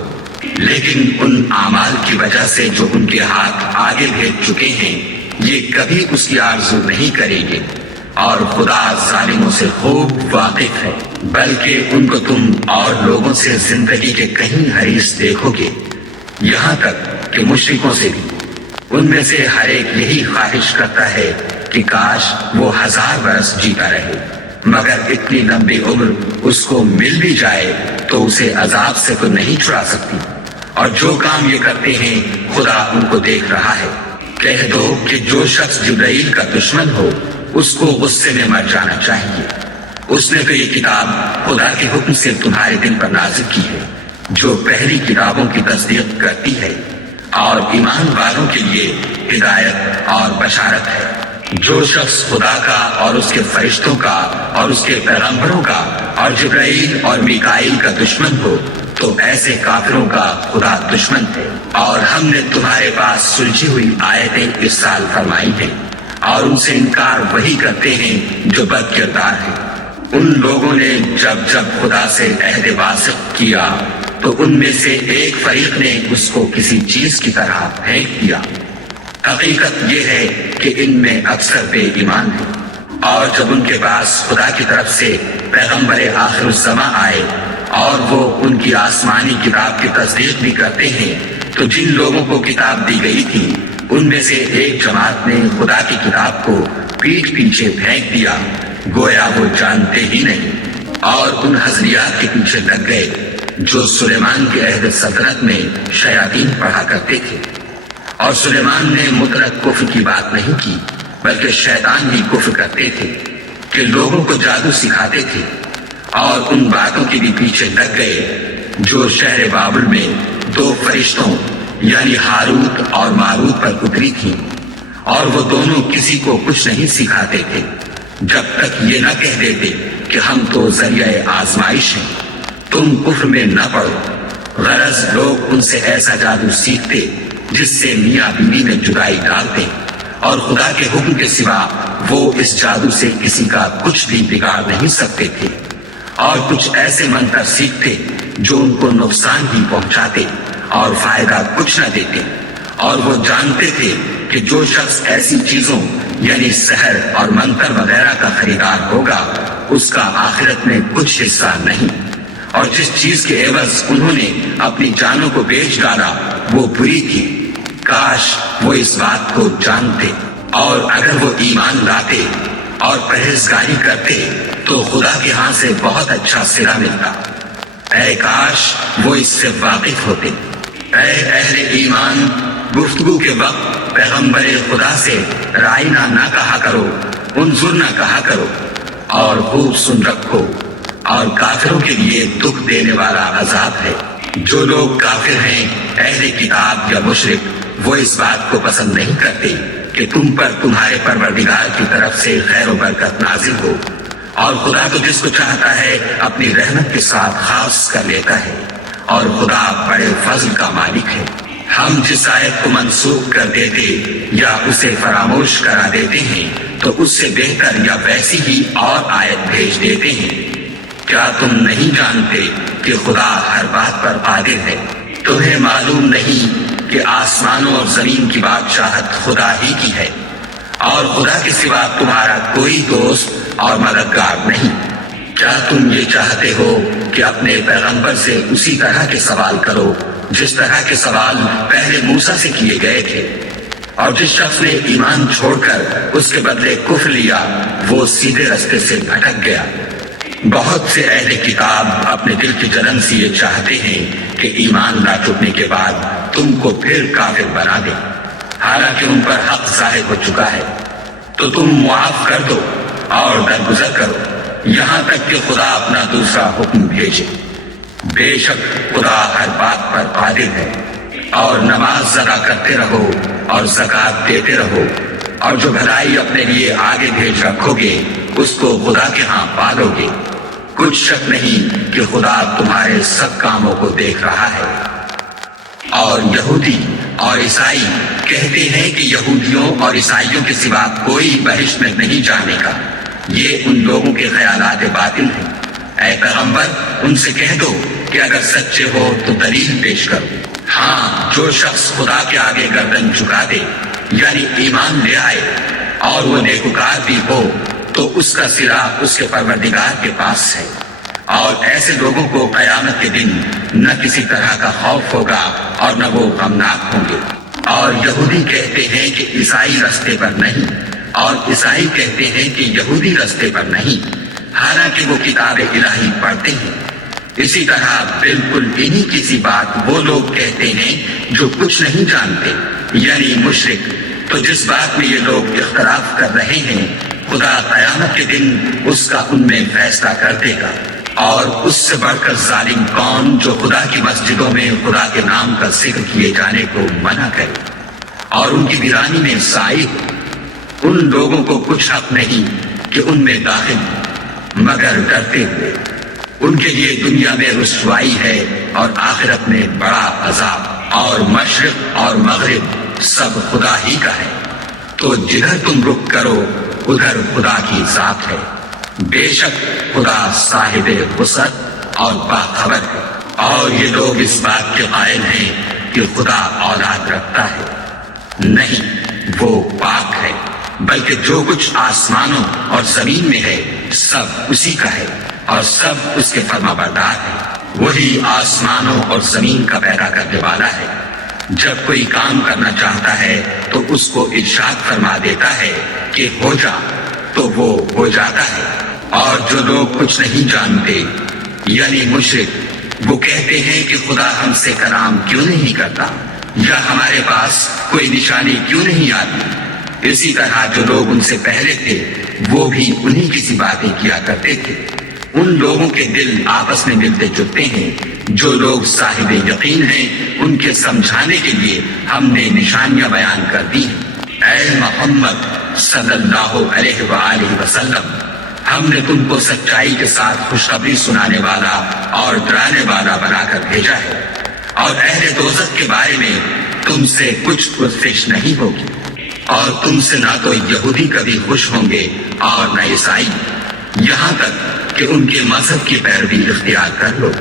لیکن ان اعمال کی وجہ سے جو ان کے ہاتھ آگے بھیج چکے ہیں یہ کبھی اس کی آرزو نہیں کریں گے، اور خدا ظالموں سے خوب واقف ہے۔ بلکہ ان کو تم اور لوگوں سے زندگی کے کہیں حریص دیکھو گے، یہاں تک کہ مشرکوں سے بھی ان میں سے ہر ایک یہی خواہش کرتا ہے کہ کاش وہ 1000 برس جیتا رہے، مگر اتنی لمبی عمر اس کو مل بھی جائے تو اسے عذاب سے تو نہیں چھڑا سکتی، اور جو کام یہ کرتے ہیں خدا ان کو دیکھ رہا ہے۔ کہہ دو کہ جو شخص جبرائیل کا دشمن ہو اس کو غصے میں مر جانا چاہیے، اس نے تو یہ کتاب خدا کے حکم سے تمہارے دل پر نازل کی ہے جو پہلی کتابوں کی تصدیق کرتی ہے، اور ایمان والوں کے لیے ہدایت اور بشارت ہے۔ جو شخص خدا کا اور اس کے فرشتوں کا اور اس کے پیغمبروں کا اور جبرائیل اور میکائیل کا دشمن ہو تو ایسے کافروں کا خدا دشمن ہے۔ اور ہم نے تمہارے پاس سلجھی ہوئی آیتیں ارسال فرمائی ہیں، اور ان سے انکار وہی کرتے ہیں جو بد کردار ہیں۔ ان لوگوں نے جب خدا سے عہد واثق کیا تو ان میں سے ایک فریق نے اس کو کسی چیز کی طرح پھینک دیا۔ حقیقت یہ ہے کہ ان میں اکثر بے ایمان ہیں، اور جب ان کے پاس خدا کی طرف سے پیغمبر آخر الزماں آئے اور وہ ان کی آسمانی کتاب کی تصدیق بھی کرتے ہیں تو جن لوگوں کو کتاب دی گئی تھی ان میں سے ایک جماعت نے خدا کی کتاب کو پیٹھ پیچھے پھینک دیا گویا وہ جانتے ہی نہیں، اور ان حضریات کے پیچھے لگ گئے جو سلیمان کے عہد سلطنت میں شیاطین پڑھا کرتے تھے۔ اور سلیمان نے مطلق کفر کی بات نہیں کی بلکہ شیطان ہی کفر کرتے تھے کہ لوگوں کو جادو سکھاتے تھے، اور ان باتوں کے بھی پیچھے لگ گئے جو شہر بابل میں 2 فرشتوں یعنی ہاروت اور ماروت پر اتری تھی، اور وہ دونوں کسی کو کچھ نہیں سکھاتے تھے جب تک یہ نہ کہہ دیتے کہ ہم تو ذریعہ آزمائش ہیں۔ تم کفر میں نہ پڑو۔ غرض لوگ ان سے ایسا جادو سیکھتے جس سے میاں بیوی میں جدائی ڈالتے، اور خدا کے حکم کے سوا وہ اس جادو سے کسی کا کچھ بھی بگاڑ نہیں سکتے تھے، اور کچھ ایسے منتر سیکھتے جو ان کو نقصان ہی پہنچاتے اور فائدہ کچھ نہ دیتے، اور وہ جانتے تھے کہ جو شخص ایسی چیزوں یعنی سحر اور منتر وغیرہ کا خریدار ہوگا اس کا آخرت میں کچھ حصہ نہیں، اور جس چیز کے عوض انہوں نے اپنی جانوں کو بیچ ڈالا وہ بری تھی۔ کاش وہ اس بات کو جانتے، اور اگر وہ ایمان لاتے اور پرہیزگاری کرتے تو خدا کے ہاں سے بہت اچھا صلہ ملتا۔ اے کاش وہ اس سے واقف ہوتے۔ اے اہل ایمان، گفتگو کے وقت پیغمبر خدا سے رائنا نہ کہا کرو، انظر نہ کہا کرو، اور خوب سن رکھو، اور کافروں کے لیے دکھ دینے والا عذاب ہے۔ جو لوگ کافر ہیں، اہل کتاب یا مشرک، وہ اس بات کو پسند نہیں کرتے کہ تم پر تمہارے پروردگار کی طرف سے خیر و برکت نازل ہو، اور خدا تو جس کو چاہتا ہے اپنی رحمت کے ساتھ خاص کر لیتا ہے، اور خدا بڑے فضل کا مالک ہے۔ ہم جس آیت کو منسوخ کر دیتے یا اسے فراموش کرا دیتے ہیں تو اس سے بہتر یا ویسی ہی اور آیت بھیج دیتے ہیں۔ کیا تم نہیں جانتے کہ خدا ہر بات پر قادر ہے؟ تمہیں معلوم نہیں کہ آسمانوں اور زمین کی بادشاہت خدا ہی کی ہے، اور خدا کے سوا تمہارا کوئی دوست اور مددگار نہیں۔ کیا تم یہ چاہتے ہو کہ اپنے پیغمبر سے اسی طرح کے سوال کرو جس طرح کے سوال پہلے موسیٰ سے کیے گئے تھے؟ اور جس شخص نے ایمان چھوڑ کر اس کے بدلے کفر لیا وہ سیدھے رستے سے بھٹک گیا۔ بہت سے اہل کتاب اپنے دل کی جلن سے یہ چاہتے ہیں کہ ایمان لا چکنے کے بعد تم کو پھر کافر بنا دیں، حالانکہ ان پر حق ظاہر ہو چکا ہے۔ تو تم معاف کر دو اور درگزر کرو یہاں تک کہ خدا اپنا دوسرا حکم بھیجے۔ بے شک خدا ہر بات پر قادر ہے۔ اور نماز ادا کرتے رہو اور زکوٰۃ دیتے رہو، اور جو بھلائی اپنے لیے آگے بھیج رکھو گے اس کو خدا کے ہاں پالو گے۔ کچھ شک نہیں کہ خدا تمہارے سب کاموں کو دیکھ رہا ہے۔ اور یہودی اور عیسائی کہتے ہیں کہ یہودیوں اور عیسائیوں کے سوا کوئی بہشت میں نہیں جانے کا۔ یہ ان لوگوں کے خیالات باطل ہیں۔ اے پیغمبر ان سے کہہ دو کہ اگر سچے ہو تو دلیل پیش کرو۔ ہاں، جو شخص خدا کے آگے گردن جھکا دے یعنی ایمان لے آئے اور وہ نیکوکار بھی ہو تو اس کا صلہ اس کے پروردگار کے پاس ہے، اور ایسے لوگوں کو قیامت کے دن نہ کسی طرح کا خوف ہوگا اور نہ وہ غمناک ہوں گے۔ اور یہودی کہتے ہیں کہ عیسائی رستے پر نہیں، اور عیسائی کہتے ہیں کہ یہودی رستے پر نہیں، حالانکہ وہ کتاب الہی پڑھتے ہیں۔ اسی طرح بالکل انہی کی سی بات وہ لوگ کہتے ہیں جو کچھ نہیں جانتے یعنی مشرک۔ تو جس بات میں یہ لوگ اختلاف کر رہے ہیں خدا قیامت کے دن اس کا ان میں فیصلہ کر دے گا۔ اور اس سے بڑھ کر ظالم کون جو خدا کی مسجدوں میں خدا کے نام کا ذکر کیے جانے کو منع کرے اور ان کی ویرانی میں سائے ہو۔ ان لوگوں کو کچھ حق نہیں کہ ان میں داخل ہوں، مگر ڈرتے ہوئے۔ ان کے لیے دنیا میں رسوائی ہے اور آخرت میں بڑا عذاب۔ اور مشرق اور مغرب سب خدا ہی کا ہے، تو جدھر تم رخ کرو ادھر خدا کی ذات ہے۔ بے شک خدا صاحب وسعت اور باخبر ہے۔ اور یہ لوگ اس بات کے قائل ہیں کہ خدا اولاد رکھتا ہے، نہیں، وہ پاک ہے، بلکہ جو کچھ آسمانوں اور زمین میں ہے سب اسی کا ہے اور سب اس کے فرما بردار ہے۔ وہی آسمانوں اور زمین کا پیدا کرنے والا ہے۔ جب کوئی کام کرنا چاہتا ہے تو اس کو ارشاد فرما دیتا ہے کہ ہو جا، تو وہ ہو جاتا ہے۔ اور جو لوگ کچھ نہیں جانتے یعنی مشرک، وہ کہتے ہیں کہ خدا ہم سے کلام کیوں نہیں کرتا یا ہمارے پاس کوئی نشانی کیوں نہیں آتی۔ اسی طرح جو لوگ ان سے پہلے تھے وہ بھی انہی کی سی باتیں کیا کرتے تھے۔ ان لوگوں کے دل آپس میں ملتے جلتے ہیں۔ جو لوگ صاحب یقین ہیں ان کے سمجھانے کے لیے ہم نے نشانیاں بیان کر دی ہیں۔ اے محمد صلی اللہ علیہ وآلہ وسلم، ہم نے تم کو سچائی کے ساتھ خوشخبری سنانے والا اور ڈرانے والا بنا کر بھیجا ہے، اور اہل دوزخ کے بارے میں تم سے کچھ پرسش نہیں ہوگی، اور تم سے نہ تو یہودی کبھی خوش ہوں گے اور نہ عیسائی، یہاں تک کہ ان کے مذہب کی پیروی اختیار کر لو۔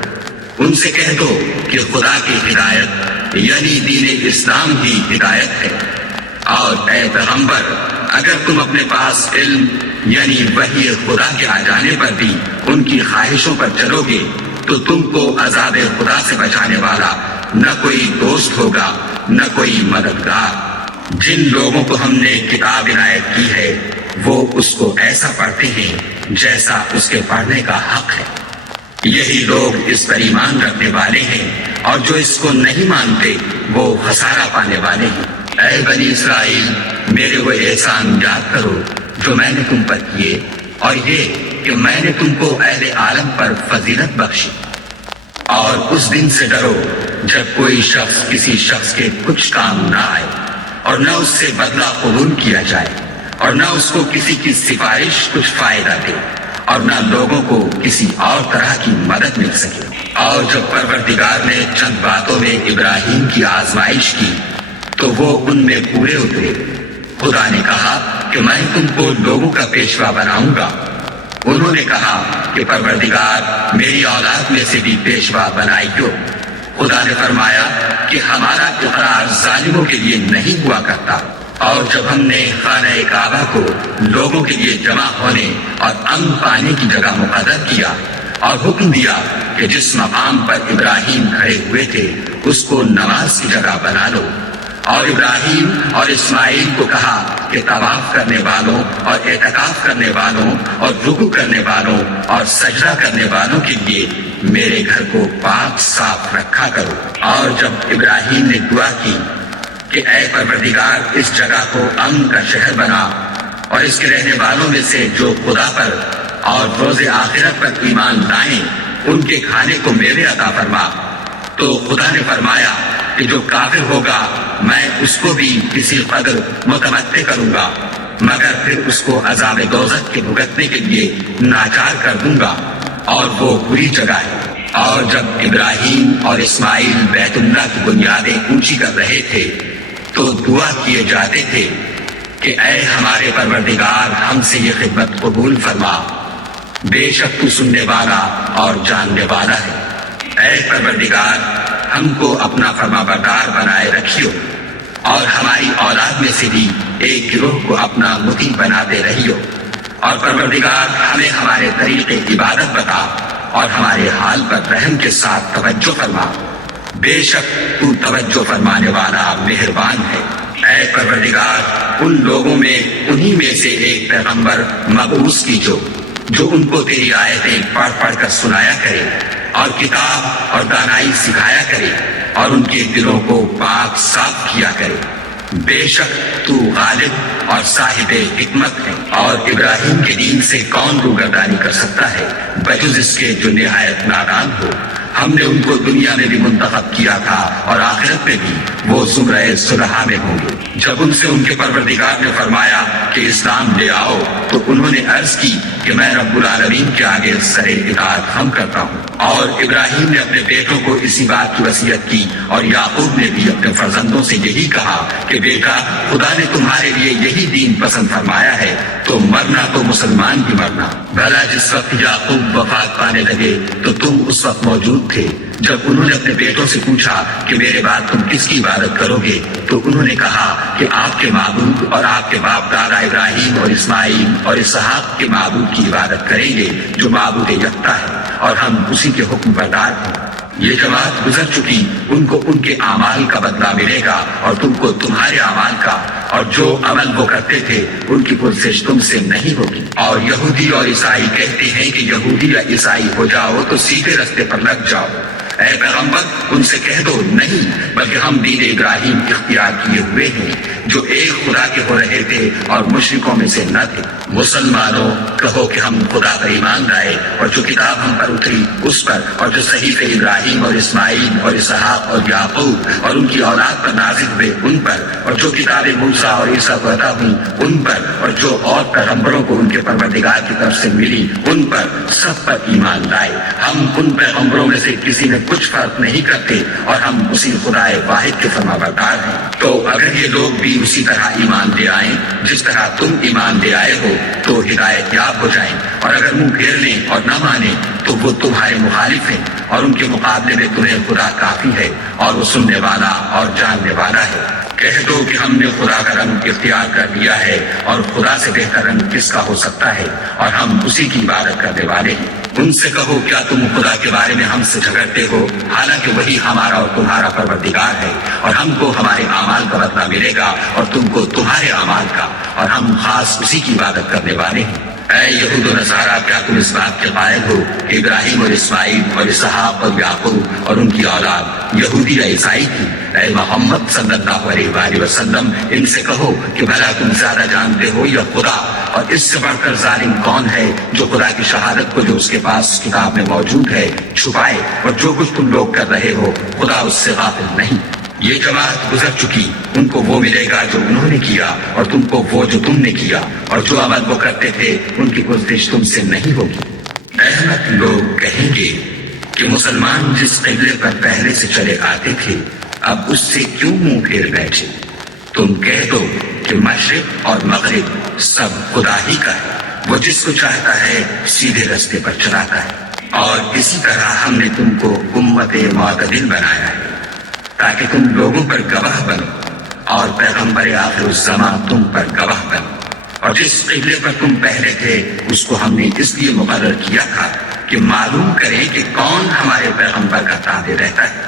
ان سے کہہ دو کہ خدا کی ہدایت یعنی دین اسلام ہی ہدایت ہے، اور اے پیغمبر اگر تم اپنے پاس علم یعنی وحی خدا کے آ جانے پر بھی ان کی خواہشوں پر چلو گے تو تم کو عذاب خدا سے بچانے والا نہ کوئی دوست ہوگا نہ کوئی مددگار۔ جن لوگوں کو ہم نے کتاب عنایت کی ہے وہ اس کو ایسا پڑھتے ہیں جیسا اس کے پڑھنے کا حق ہے، یہی لوگ اس پر ایمان رکھنے والے ہیں، اور جو اس کو نہیں مانتے وہ خسارہ پانے والے ہیں۔ اے بنی اسرائیل، میرے وہ احسان یاد کرو جو میں نے تم پر کیے، اور یہ کہ میں نے تم کو اہل عالم پر فضیلت بخشی، اور اس دن سے ڈرو جب کوئی شخص کسی شخص کے کچھ کام نہ آئے، اور نہ اس سے بدلہ قبول کیا جائے، اور نہ اس کو کسی کی سفارش کچھ فائدہ دے، اور نہ لوگوں کو کسی اور طرح کی مدد مل سکے۔ اور جب پروردگار نے چند باتوں میں ابراہیم کی آزمائش کی تو وہ ان میں پورے اترے۔ خدا نے کہا کہ میں تم کو لوگوں کا پیشوا بناؤں گا۔ انہوں نے کہا کہ پروردگار میری اولاد میں سے بھی پیشوا بنائیو۔ خدا نے فرمایا کہ ہمارا اقرار ظالموں کے لیے نہیں ہوا کرتا۔ اور جب ہم نے خانہ کعبہ کو لوگوں کے لیے جمع ہونے اور امن پانے کی جگہ مقرر کیا اور حکم دیا کہ جس مقام پر ابراہیم کھڑے ہوئے تھے اس کو نماز کی جگہ بنا لو، اور ابراہیم اور اسماعیل کو کہا کہ طواف کرنے والوں اور اعتکاف کرنے والوں اور رکوع کرنے والوں اور سجدہ کرنے والوں کے لیے میرے گھر کو پاک صاف رکھا کرو۔ اور جب ابراہیم نے دعا کی کہ اے پروردگار اس جگہ کو امن کا شہر بنا، اور اس کے رہنے والوں میں سے جو خدا پر اور روز آخرت پر ایمان لائیں ان کے کھانے کو میوے عطا فرما، تو خدا نے فرمایا کہ جو کافر ہوگا میں اس کو بھی کسی قدر متمتع کروں گا، مگر پھر اس کو عذاب دوزخ کے بھگتنے کے لیے ناچار کر دوں گا، اور وہ بری جگہ ہے۔ اور جب ابراہیم اور اسماعیل بیت اللہ کی بنیادیں اونچی کر رہے تھے تو دعا کیے جاتے تھے کہ اے ہمارے پروردگار ہم سے یہ خدمت قبول فرما، بے شک تو سننے والا اور جاننے والا ہے۔ اے پروردگار ہم کو اپنا فرما بردار بنائے رکھیو، اور ہماری اولاد میں سے بھی ایک گروہ کو اپنا مطیع بناتے رہیو، اور پروردگار ہمیں ہمارے طریق عبادت بتا اور ہمارے حال پر رحم کے ساتھ توجہ فرما، بے شک تو توجہ فرمانے والا مہربان ہے۔ اے پروردگار ان لوگوں میں انہی میں سے ایک پیغمبر مبعوث کیجو جو ان کو تیری آیتیں پڑھ پڑھ کر سنایا کرے اور کتاب اور دانائی سکھایا کرے اور ان کے دلوں کو پاک صاف کیا کرے، بے شک تو غالب اور صاحب حکمت ہے۔ اور ابراہیم کے دین سے کون روگردانی کر سکتا ہے بجز اس کے جو نہایت نادان ہو۔ ہم نے ان کو دنیا میں بھی منتخب کیا تھا اور آخرت میں بھی وہ زمرہ صلحاء میں ہوں گے۔ جب ان سے ان کے پروردگار نے فرمایا کہ اسلام لے آؤ تو انہوں نے عرض کی کہ میں رب العالمین کے آگے سر اطاعت ہم کرتا ہوں۔ اور ابراہیم نے اپنے بیٹوں کو اسی بات کی وصیت کی، اور یعقوب نے بھی اپنے فرزندوں سے یہی کہا کہ بیٹا خدا نے تمہارے لیے یہی دین پسند فرمایا ہے تو مرنا تو مسلمان ہی مرنا۔ بھلا جس وقت یعقوب وفات پانے لگے تو تم اس وقت موجود تھے جب انہوں نے اپنے بیٹوں سے پوچھا کہ میرے بعد تم کس کی عبادت کرو گے، تو انہوں نے کہا کہ آپ کے معبود اور آپ کے باپ دادا ابراہیم اور اسماعیل اور اسحاق کے معبود کی عبادت کریں گے جو معبود یکتا ہے، اور ہم اسی کے حکم بردار ہیں۔ یہ جماعت گزر چکی، ان کو ان کے اعمال کا بدلہ ملے گا اور تم کو تمہارے اعمال کا، اور جو عمل وہ کرتے تھے ان کی پرسش تم سے نہیں ہوگی۔ اور یہودی اور عیسائی کہتے ہیں کہ یہودی یا عیسائی ہو جاؤ تو سیدھے رستے پر لگ جاؤ، اے پیغمبر ان سے کہہ دو نہیں، بلکہ ہم دین ابراہیم اختیار کیے ہوئے ہیں جو ایک خدا کے ہو رہے تھے اور مشرکوں میں سے نہ تھے۔ مسلمانوں کہو کہ ہم خدا پر ایمان لائے اور جو کتاب ہم پر اتری اس پر، اور جو صحیفے ابراہیم اور اسماعیل اور اسحاق اور یعقوب اور ان کی اولاد پر نازل ہوئے ان پر، اور جو کتابیں موسیٰ اور عیسیٰ کو عطا ہوئی ان پر، اور جو اور پیغمبروں کو ان کے پروردگار کی طرف سے ملی ان پر، سب پر ایمان لائے۔ ہم ان پیغمبروں میں سے کسی میں کچھ فرق نہیں کرتے اور ہم اسی خدا واحد کے فرمانبردار ہیں۔ تو اگر یہ لوگ بھی اسی طرح ایمان لے آئیں جس طرح تم ایمان لے آئے ہو تو ہدایت یاب ہو جائیں، اور اگر منہ پھیر لیں اور نہ مانیں تو وہ تمہارے مخالف ہیں، اور ان کے مقابلے میں تمہیں خدا کافی ہے اور وہ سننے والا اور جاننے والا ہے۔ کہہ دو کہ ہم نے خدا کا رنگ اختیار کر لیا ہے، اور خدا سے بہتر رنگ کس کا ہو سکتا ہے، اور ہم اسی کی عبادت کرنے والے ہیں۔ ان سے کہو کیا تم خدا کے بارے میں ہم سے جھگڑتے ہو، حالانکہ وہی ہمارا اور تمہارا پروردگار ہے، اور ہم کو ہمارے اعمال کا بدلہ ملے گا اور تم کو تمہارے اعمال کا، اور ہم خاص اسی کی عبادت کرنے والے ہیں۔ اے یہود و نصارہ، کیا تم اس بات کے قائل ہو کہ ابراہیم اور اسماعیل اور اسحاق اور یعقوب اور ان کی اولاد یہودی یا عیسائی تھی؟ اے محمد صلی اللہ علیہ وآلہ وسلم ان سے کہو کہ بھلا تم زیادہ جانتے ہو یا خدا، اور اس سے بڑھ کر ظالم کون ہے جو خدا کی شہادت کو جو اس کے پاس کتاب میں موجود ہے چھپائے، اور جو کچھ تم لوگ کر رہے ہو خدا اس سے غافل نہیں۔ یہ جماعت گزر چکی، ان کو وہ ملے گا جو انہوں نے کیا، اور تم کو وہ جو تم نے کیا، اور جو عمل وہ کرتے تھے ان کی گزشت تم سے نہیں ہوگی۔ احمد لوگ کہیں گے کہ مسلمان جس قبلے پر پہلے سے چلے آتے تھے اب اس سے کیوں منہ پھیر بیٹھے؟ تم کہہ دو کہ مشرق اور مغرب سب خدا ہی کا ہے، وہ جس کو چاہتا ہے سیدھے رستے پر چلاتا ہے، اور اسی طرح ہم نے تم کو امت معتدل بنایا ہے تاکہ تم لوگوں پر گواہ بنو، اور پیغمبر آخر الزمان تم پر گواہ بنو۔ اور جس قبلے پر تم پہلے تھے اس کو ہم نے اس لیے مقرر کیا تھا کہ معلوم کریں کہ کون ہمارے پیغمبر کا تابع رہتا ہے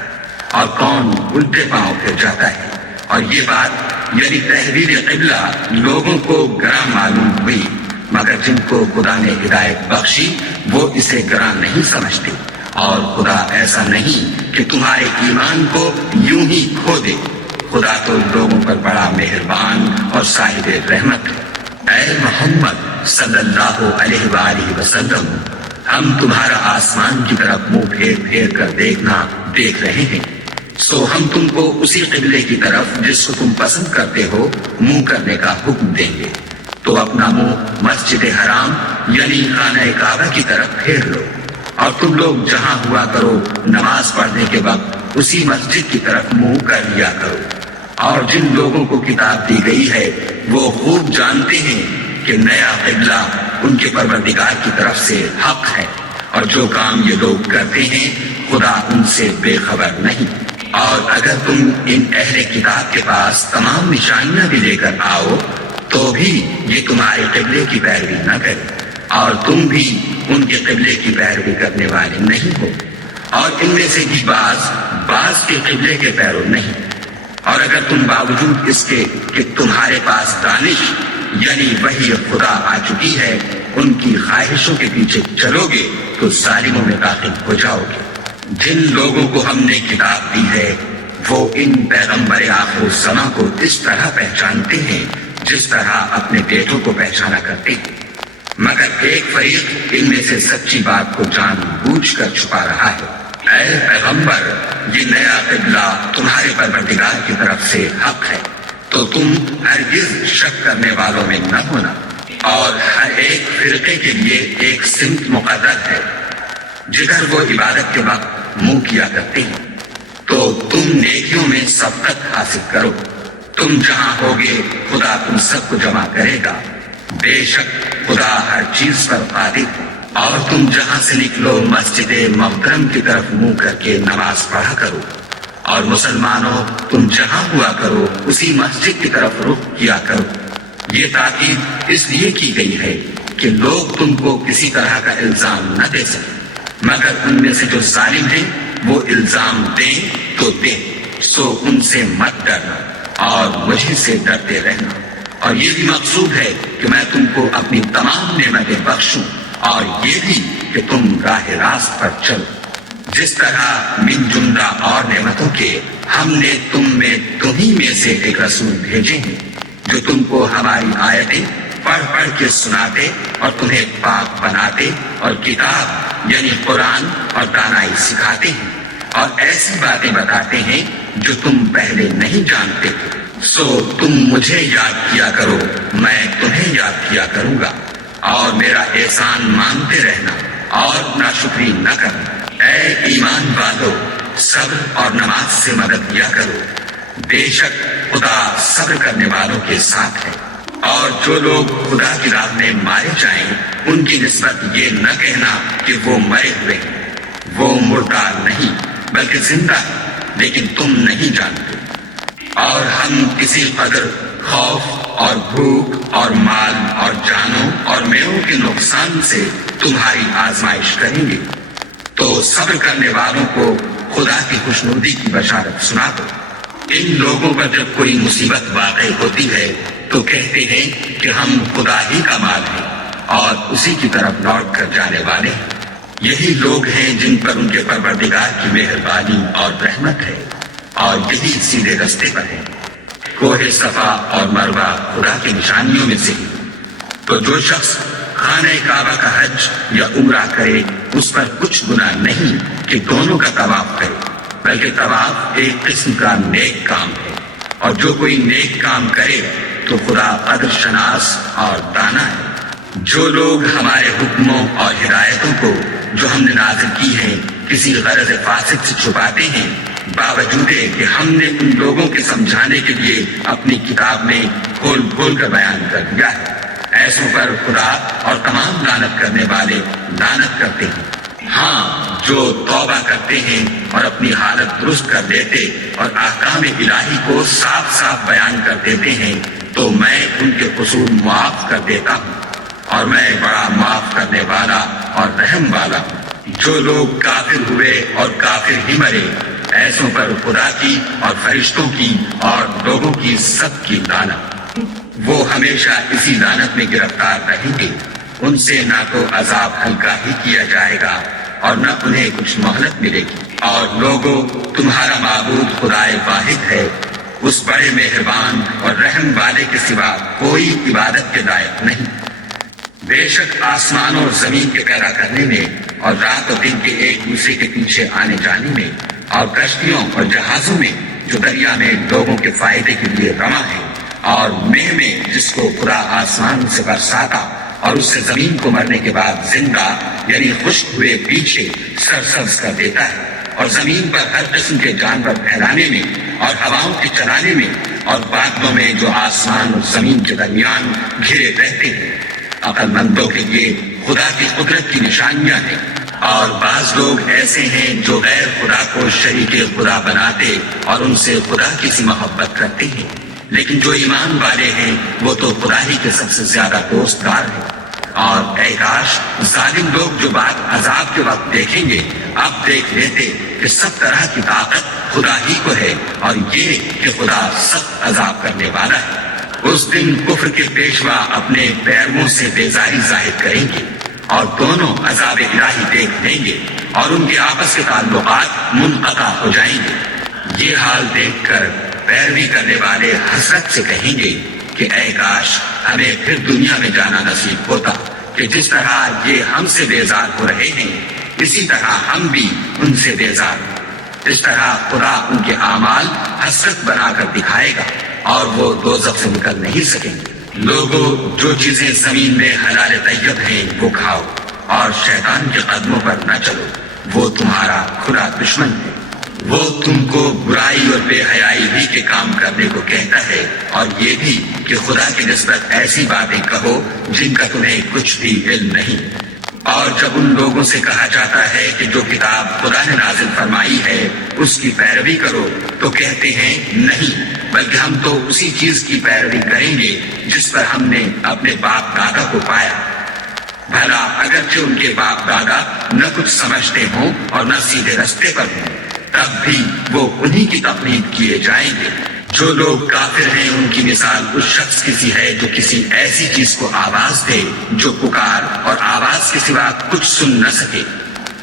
اور کون الٹے پاؤں پھر جاتا ہے۔ اور یہ بات یعنی تحویل قبلہ لوگوں کو گراں معلوم ہوئی، مگر جن کو خدا نے ہدایت بخشی وہ اسے گراں نہیں سمجھتے، اور خدا ایسا نہیں کہ تمہارے ایمان کو یوں ہی کھو دے۔ خدا تو لوگوں پر بڑا مہربان اور صاحب رحمت ہے۔ اے محمد صلی اللہ علیہ وآلہ وسلم، ہم تمہارا آسمان کی طرف منہ پھیر پھیر کر دیکھنا دیکھ رہے ہیں، سو ہم تم کو اسی قبلے کی طرف جس کو تم پسند کرتے ہو منہ کرنے کا حکم دیں گے۔ تو اپنا منہ مسجد حرام یعنی خانہ کعبہ کی طرف پھیر لو، اور تم لوگ جہاں ہوا کرو نماز پڑھنے کے وقت اسی مسجد کی طرف منہ کر لیا کرو۔ اور جن لوگوں کو کتاب دی گئی ہے وہ خوب جانتے ہیں کہ نیا قبلہ ان کے پروردگار کی طرف سے حق ہے، اور جو کام یہ لوگ کرتے ہیں خدا ان سے بے خبر نہیں۔ اور اگر تم ان اہل کتاب کے پاس تمام نشانیاں بھی لے کر آؤ تو بھی یہ تمہارے قبلے کی پیروی نہ کرے، اور تم بھی ان کے قبلے کی پیروی کرنے والے نہیں ہو، اور ان میں سے بھی بعض کے قبلے کے پیرو نہیں۔ اور اگر تم باوجود اس کے کہ تمہارے پاس دانش یعنی وحی خدا آ چکی ہے ان کی خواہشوں کے پیچھے چلو گے تو ظالموں میں داخل ہو جاؤ گے۔ جن لوگوں کو ہم نے کتاب دی ہے وہ ان پیغمبر آخر الزمان کو اس طرح پہچانتے ہیں جس طرح اپنے بیٹوں کو پہچانا کرتے ہیں، مگر ایک فریق ان میں سے سچی بات کو جان بوجھ کر چھپا رہا ہے۔ اے پیغمبر، یہ نیا قبلہ تمہارے پروردگار کی طرف سے حق ہے، تو تم ہرگز شک کرنے والوں میں نہ ہونا، اور ہر ایک فرقے کے لیے ایک سمت مقرر ہے جدھر وہ عبادت کے وقت منہ کیا کرتے ہیں، تو تم نیکیوں میں سبقت حاصل کرو۔ تم جہاں ہوگے خدا تم سب کو جمع کرے گا، بے شک خدا ہر چیز پر قادر ہے۔ اور تم جہاں سے نکلو مسجد محترم کی طرف منہ کر کے نماز پڑھا کرو، اور مسلمانوں تم جہاں ہوا کرو اسی مسجد کی طرف رخ کیا کرو۔ یہ تاکید اس لیے کی گئی ہے کہ لوگ تم کو کسی طرح کا الزام نہ دے سکیں، مگر ان میں سے جو ظالم ہیں وہ الزام دیں تو دیں، سو ان سے مت ڈرنا اور مجھے سے ڈرتے رہنا۔ اور یہ بھی مقصود ہے کہ میں تم کو اپنی تمام نعمتیں بخشوں، اور یہ بھی کہ تم راہ راست پر چلو۔ جس طرح من جملہ اور نعمتوں کے ہم نے تمہیں میں سے ایک رسول بھیجے ہیں جو تم کو ہماری آیتیں پڑھ پڑھ کے سناتے اور تمہیں پاک بناتے اور کتاب یعنی قرآن اور دانائی سکھاتے ہیں اور ایسی باتیں بتاتے ہیں جو تم پہلے نہیں جانتے تھے۔ سو تم مجھے یاد کیا کرو، میں تمہیں یاد کیا کروں گا، اور میرا احسان مانتے رہنا اور ناشکری نہ کرنا۔ اے ایمان والو، صبر اور نماز سے مدد لیا کرو، بے شک خدا صبر کرنے والوں کے ساتھ ہے۔ اور جو لوگ خدا کی راہ میں مارے جائیں ان کی نسبت یہ نہ کہنا کہ وہ مرے ہوئے ہیں، وہ مردار نہیں بلکہ زندہ ہے، لیکن تم نہیں جانتے۔ اور ہم کسی قدر خوف اور بھوک اور مال اور جانوں اور میووں کے نقصان سے تمہاری آزمائش کریں گے، تو صبر کرنے والوں کو خدا کی خوشنودی کی بشارت سنا دو۔ ان لوگوں پر جب کوئی مصیبت واقع ہوتی ہے تو کہتے ہیں کہ ہم خدا ہی کا مال ہے اور اسی کی طرف لوٹ کر جانے والے ہیں۔ یہی لوگ ہیں جن پر ان کے پروردگار کی مہربانی اور رحمت ہے، اور یہی سیدھے رستے پر ہے۔ کوہ صفا اور مروہ خدا کی نشانیوں میں سے ہی، تو جو شخص خانہ کعبہ کا حج یا عمرہ کرے اس پر کچھ گناہ نہیں کہ دونوں کا طواف کرے، بلکہ طواف ایک قسم کا نیک کام ہے، اور جو کوئی نیک کام کرے تو خدا قدر شناس اور دانا ہے۔ جو لوگ ہمارے حکموں اور ہدایتوں کو جو ہم نے نازل کی ہیں کسی غرض فاسد سے چھپاتے ہیں، باوجود کہ ہم نے ان لوگوں کے سمجھانے کے لیے اپنی کتاب میں کھول کھول کر بیان کر دیا ہے، ایسوں پر خدا اور تمام لعنت کرنے والے لعنت کرتے ہیں۔ ہاں، جو توبہ کرتے ہیں اور اپنی حالت درست کر دیتے اور احکام الہی کو صاف صاف بیان کر دیتے ہیں تو میں ان کے قصور معاف کر دیتا ہوں، اور میں بڑا معاف کرنے والا اور رحم والا ہوں۔ جو لوگ کافر ہوئے اور کافر ہی مرے، ایسوں پر خدا کی اور فرشتوں کی اور لوگوں کی سب کی لعنت۔ وہ ہمیشہ اسی لعنت میں گرفتار رہیں گے، ان سے نہ تو عذاب ہلکا ہی کیا جائے گا اور نہ انہیں کچھ مہلت ملے گی۔ اور لوگوں، تمہارا معبود خدائے واحد ہے، اس بڑے مہربان اور رحم والے کے سوا کوئی عبادت کے لائق نہیں۔ بے شک آسمان اور زمین کے پیدا کرنے میں اور رات اور دن کے ایک دوسرے کے پیچھے آنے جانے میں اور کشتیوں اور جہازوں میں جو دریا میں لوگوں کے فائدے کے لیے رواں ہے، اور مہ میں جس کو خدا آسمان سے برساتا اور اس سے زمین کو مرنے کے بعد زندہ یعنی خشک ہوئے پیچھے سرسبز کر دیتا ہے، اور زمین پر ہر قسم کے جانور پھیلانے میں اور ہواؤں کے چلانے میں اور بادلوں میں جو آسمان اور زمین کے درمیان گھرے رہتے ہیں۔ عقل مندوں کے لیے خدا کی قدرت کی نشانیاں ہیں۔ اور بعض لوگ ایسے ہیں جو غیر خدا کو شریک خدا بناتے اور ان سے خدا کی سی محبت کرتے ہیں، لیکن جو ایمان والے ہیں وہ تو خدا ہی کے سب سے زیادہ دوستدار ہیں۔ اور اے کاش ظالم لوگ جو بات عذاب کے وقت دیکھیں گے اب دیکھ لیتے کہ سب طرح کی طاقت خدا ہی کو ہے، اور یہ کہ خدا سخت عذاب کرنے والا ہے۔ اس دن کفر کے پیشوا اپنے پیرووں سے بیزاری ظاہر کریں گے اور دونوں عذاب الہی دیکھ لیں گے اور ان کے آپس کے تعلقات منقطع ہو جائیں گے۔ یہ حال دیکھ کر پیروی کرنے والے حسرت سے کہیں گے کہ اے کاش ہمیں پھر دنیا میں جانا نصیب ہوتا کہ جس طرح یہ ہم سے بیزار ہو رہے ہیں اسی طرح ہم بھی ان سے بیزار ہیں۔ اس طرح خدا ان کے اعمال حسرت بنا کر دکھائے گا اور وہ دوزخ سے نکل نہیں سکیں گے۔ لوگوں، جو چیزیں زمین میں حلال طیب ہیں وہ کھاؤ اور شیطان کے قدموں پر نہ چلو، وہ تمہارا کھلا دشمن ہے۔ وہ تم کو برائی اور بے حیائی ہی کے کام کرنے کو کہتا ہے، اور یہ بھی کہ خدا کی نسبت ایسی باتیں کہو جن کا تمہیں کچھ بھی علم نہیں۔ اور جب ان لوگوں سے کہا جاتا ہے کہ جو کتاب خدا نے نازل فرمائی ہے اس کی پیروی کرو تو کہتے ہیں نہیں، بلکہ ہم تو اسی چیز کی پیروی کریں گے جس پر ہم نے اپنے باپ دادا کو پایا۔ بھلا اگرچہ ان کے باپ دادا نہ کچھ سمجھتے ہوں اور نہ سیدھے رستے پر ہوں تب بھی وہ انہی کی تقلید کیے جائیں گے۔ جو لوگ کافر ہیں ان کی مثال اس شخص کی سی ہے جو کسی ایسی چیز کو آواز دے جو پکار اور آواز کے سوا کچھ سن نہ سکے۔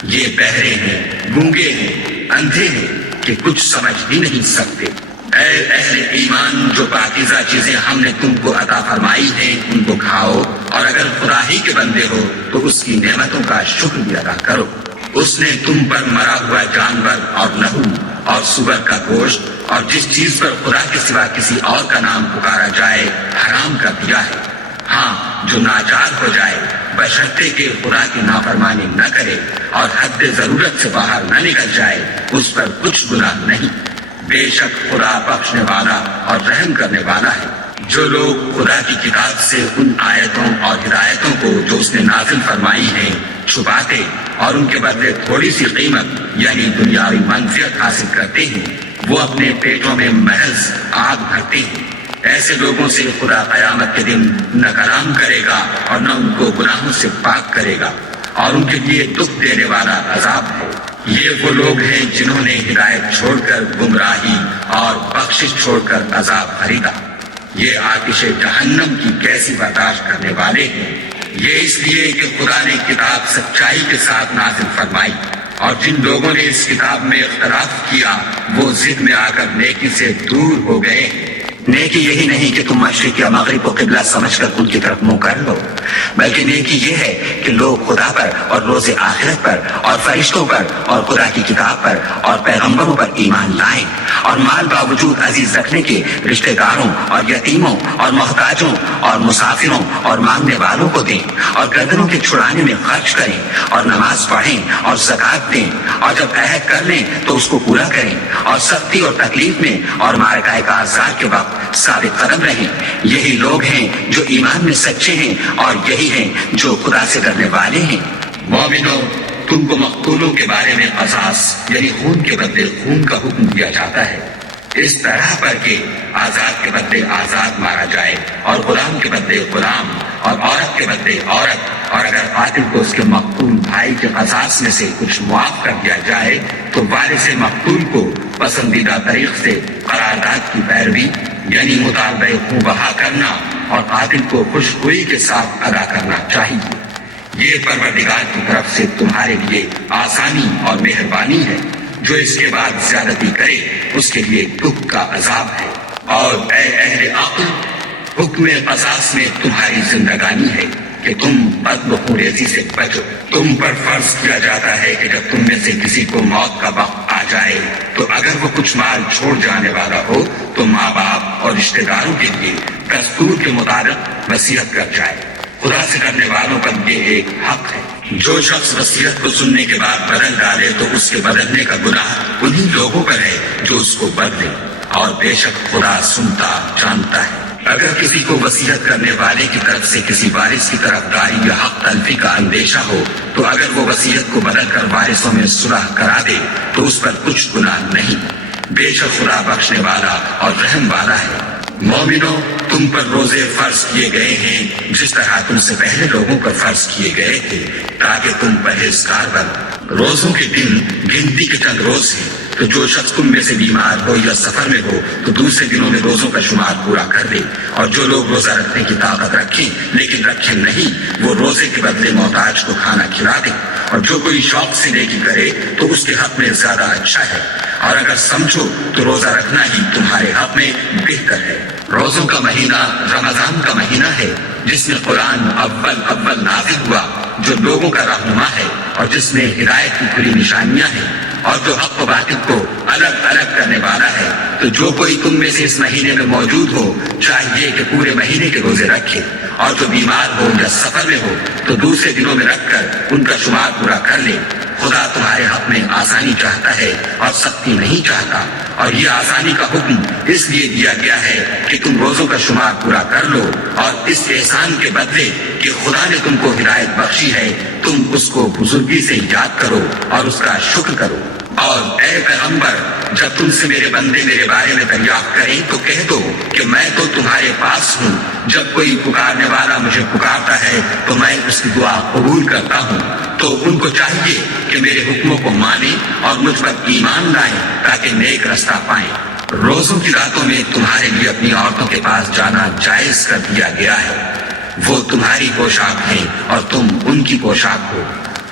یہ بہرے ہیں، گونگے ہیں، اندھے ہیں کہ کچھ سمجھ بھی نہیں سکتے۔ اے اہل ایمان، جو پاکیزہ چیزیں ہم نے تم کو عطا فرمائی ہیں ان کو کھاؤ، اور اگر خدا ہی کے بندے ہو تو اس کی نعمتوں کا شکر بھی ادا کرو۔ اس نے تم پر مرا ہوا جانور اور لہو اور سور کا گوشت اور جس چیز پر خدا کے سوا کسی اور کا نام پکارا جائے حرام کر دیا ہے۔ ہاں، جو ناچار ہو جائے بشرطے کہ خدا کی نافرمانی نہ کرے اور حد ضرورت سے باہر نہ نکل جائے، اس پر کچھ گناہ نہیں۔ بے شک خدا بخشنے والا اور رحم کرنے والا ہے۔ جو لوگ خدا کی کتاب سے ان آیتوں اور ہدایتوں کو جو اس نے نازل فرمائی ہیں چھپاتے اور ان کے بدلے تھوڑی سی قیمت یعنی دنیاوی منفعت حاصل کرتے ہیں، وہ اپنے پیٹوں میں محض آگ بھرتے ہیں۔ ایسے لوگوں سے خدا قیامت کے دن نہ کلام کرے گا اور نہ ان کو گناہوں سے پاک کرے گا، اور ان کے لیے دکھ دینے والا عذاب ہے۔ یہ وہ لوگ ہیں جنہوں نے ہدایت چھوڑ کر گمراہی اور بخشش چھوڑ کر عذاب خریدا۔ یہ آتش جہنم کی کیسی برداشت کرنے والے ہیں۔ یہ اس لیے کہ خدا نے کتاب سچائی کے ساتھ نازل فرمائی، اور جن لوگوں نے اس کتاب میں اختلاف کیا وہ ضد میں آ کر نیکی سے دور ہو گئے۔ نیکی یہی نہیں کہ تم مشرق یا مغرب کو قبلہ سمجھ کر ان کی طرف منہ کر لو، بلکہ نیکی یہ ہے کہ لوگ خدا پر اور روز آخرت پر اور فرشتوں پر اور خدا کی کتاب پر اور پیغمبروں پر ایمان لائیں، اور مال باوجود عزیز رکھنے کے رشتہ داروں اور یتیموں اور محتاجوں اور مسافروں اور مانگنے والوں کو دیں، اور گردنوں کے چھڑانے میں خرچ کریں، اور نماز پڑھیں اور زکوٰۃ دیں، اور جب عہد کر لیں تو اس کو پورا کریں، اور سختی اور تکلیف میں اور معرکہ کارزار کے وقت ثابت قدم رہیں۔ یہی لوگ ہیں جو ایمان میں سچے ہیں، اور یہی ہیں جو خدا سے ڈرنے والے ہیں۔ مومنو، تم کو مقتولوں کے بارے میں قصاص یعنی خون کے بدلے خون کا حکم دیا جاتا ہے، اس طرح پر کہ آزاد کے بدلے آزاد مارا جائے، اور غلام کے بدلے غلام، اور عورت کے بدلے عورت، اور اگر قاتل کو اس کے مقتول بھائی کے قصاص میں سے کچھ معاف کر دیا جائے تو وارث مقتول کو پسندیدہ طریق سے قرارداد کی پیروی یعنی مطالبہ خوں بہا کرنا اور قاتل کو خوشخوئی کے ساتھ ادا کرنا چاہیے۔ یہ پروردگار کی طرف سے تمہارے لیے آسانی اور مہربانی ہے۔ جو اس کے بعد زیادتی کرے اس کے لیے دکھ کا عذاب ہے۔ اور اے اہل عقل، حکم قصاص میں تمہاری زندگانی ہے کہ تم بدخوریزی سے بچو۔ تم پر فرض کیا جاتا ہے کہ جب تم میں سے کسی کو موت کا وقت آ جائے تو اگر وہ کچھ مال چھوڑ جانے والا ہو تو ماں باپ اور رشتہ داروں کے لیے دستور کے مطابق وصیت کر جائے۔ خدا سے ڈرنے والوں پر یہ ایک حق ہے۔ جو شخص وصیت کو سننے کے بعد بدل ڈالے تو اس کے بدلنے کا گناہ انہی لوگوں پر ہے جو اس کو بدلے، اور بے شک خدا سنتا جانتا ہے۔ اگر کسی کو وصیت کرنے والے کی طرف سے کسی وارث کی طرفداری یا حق تلفی کا اندیشہ ہو تو اگر وہ وصیت کو بدل کر وارثوں میں صلح کرا دے تو اس پر کچھ گناہ نہیں۔ بے شک خدا بخشنے والا اور رحم والا ہے۔ مومنو، تم پر روزے فرض کیے گئے ہیں جس طرح تم سے پہلے لوگوں پر فرض کیے گئے تھے تاکہ تم پرہیزگار بنو۔ روزوں کے دن گنتی کے چند روز ہیں، تو جو شخص تم میں سے بیمار ہو یا سفر میں ہو تو دوسرے دنوں میں روزوں کا شمار پورا کر دے، اور جو لوگ روزہ رکھنے کی طاقت رکھیں لیکن رکھیں نہیں وہ روزے کے بدلے محتاج کو کھانا کھلا دیں، اور جو کوئی شوق سے نیکی کرے تو اس کے حق میں زیادہ اچھا ہے، اور اگر سمجھو تو روزہ رکھنا ہی تمہارے حق میں بہتر ہے۔ روزوں کا مہینہ رمضان کا مہینہ ہے جس میں قرآن اول نازل ہوا، جو لوگوں کا رہنما ہے اور جس میں ہدایت کی کھلی نشانیاں ہیں، اور جو حق و باطل کو الگ الگ کرنے والا ہے۔ تو جو کوئی تم میں سے اس مہینے میں موجود ہو چاہیے کہ پورے مہینے کے روزے رکھے، اور جو بیمار ہو یا سفر میں ہو تو دوسرے دنوں میں رکھ کر ان کا شمار پورا کر لے۔ خدا تمہارے حق میں آسانی چاہتا ہے اور سختی نہیں چاہتا، اور یہ آسانی کا حکم اس لیے دیا گیا ہے کہ تم روزوں کا شمار پورا کر لو، اور اس احسان کے بدلے کہ خدا نے تم کو ہدایت بخشی ہے تم اس کو بزرگی سے یاد کرو اور اس کا شکر کرو۔ اور اے پیغمبر، جب تم سے میرے بندے میرے بارے میں دریافت کریں تو کہہ دو کہ میں تو تمہارے پاس ہوں، جب کوئی پکارنے والا مجھے پکارتا ہے تو میں اس کی دعا قبول کرتا ہوں۔ تو ان کو چاہیے کہ میرے حکموں کو مانیں اور مجھ پر ایمان لائیں تاکہ نیک رستہ پائیں۔ روزوں کی راتوں میں تمہارے لیے اپنی عورتوں کے پاس جانا جائز کر دیا گیا ہے، وہ تمہاری پوشاک ہیں اور تم ان کی پوشاک ہو۔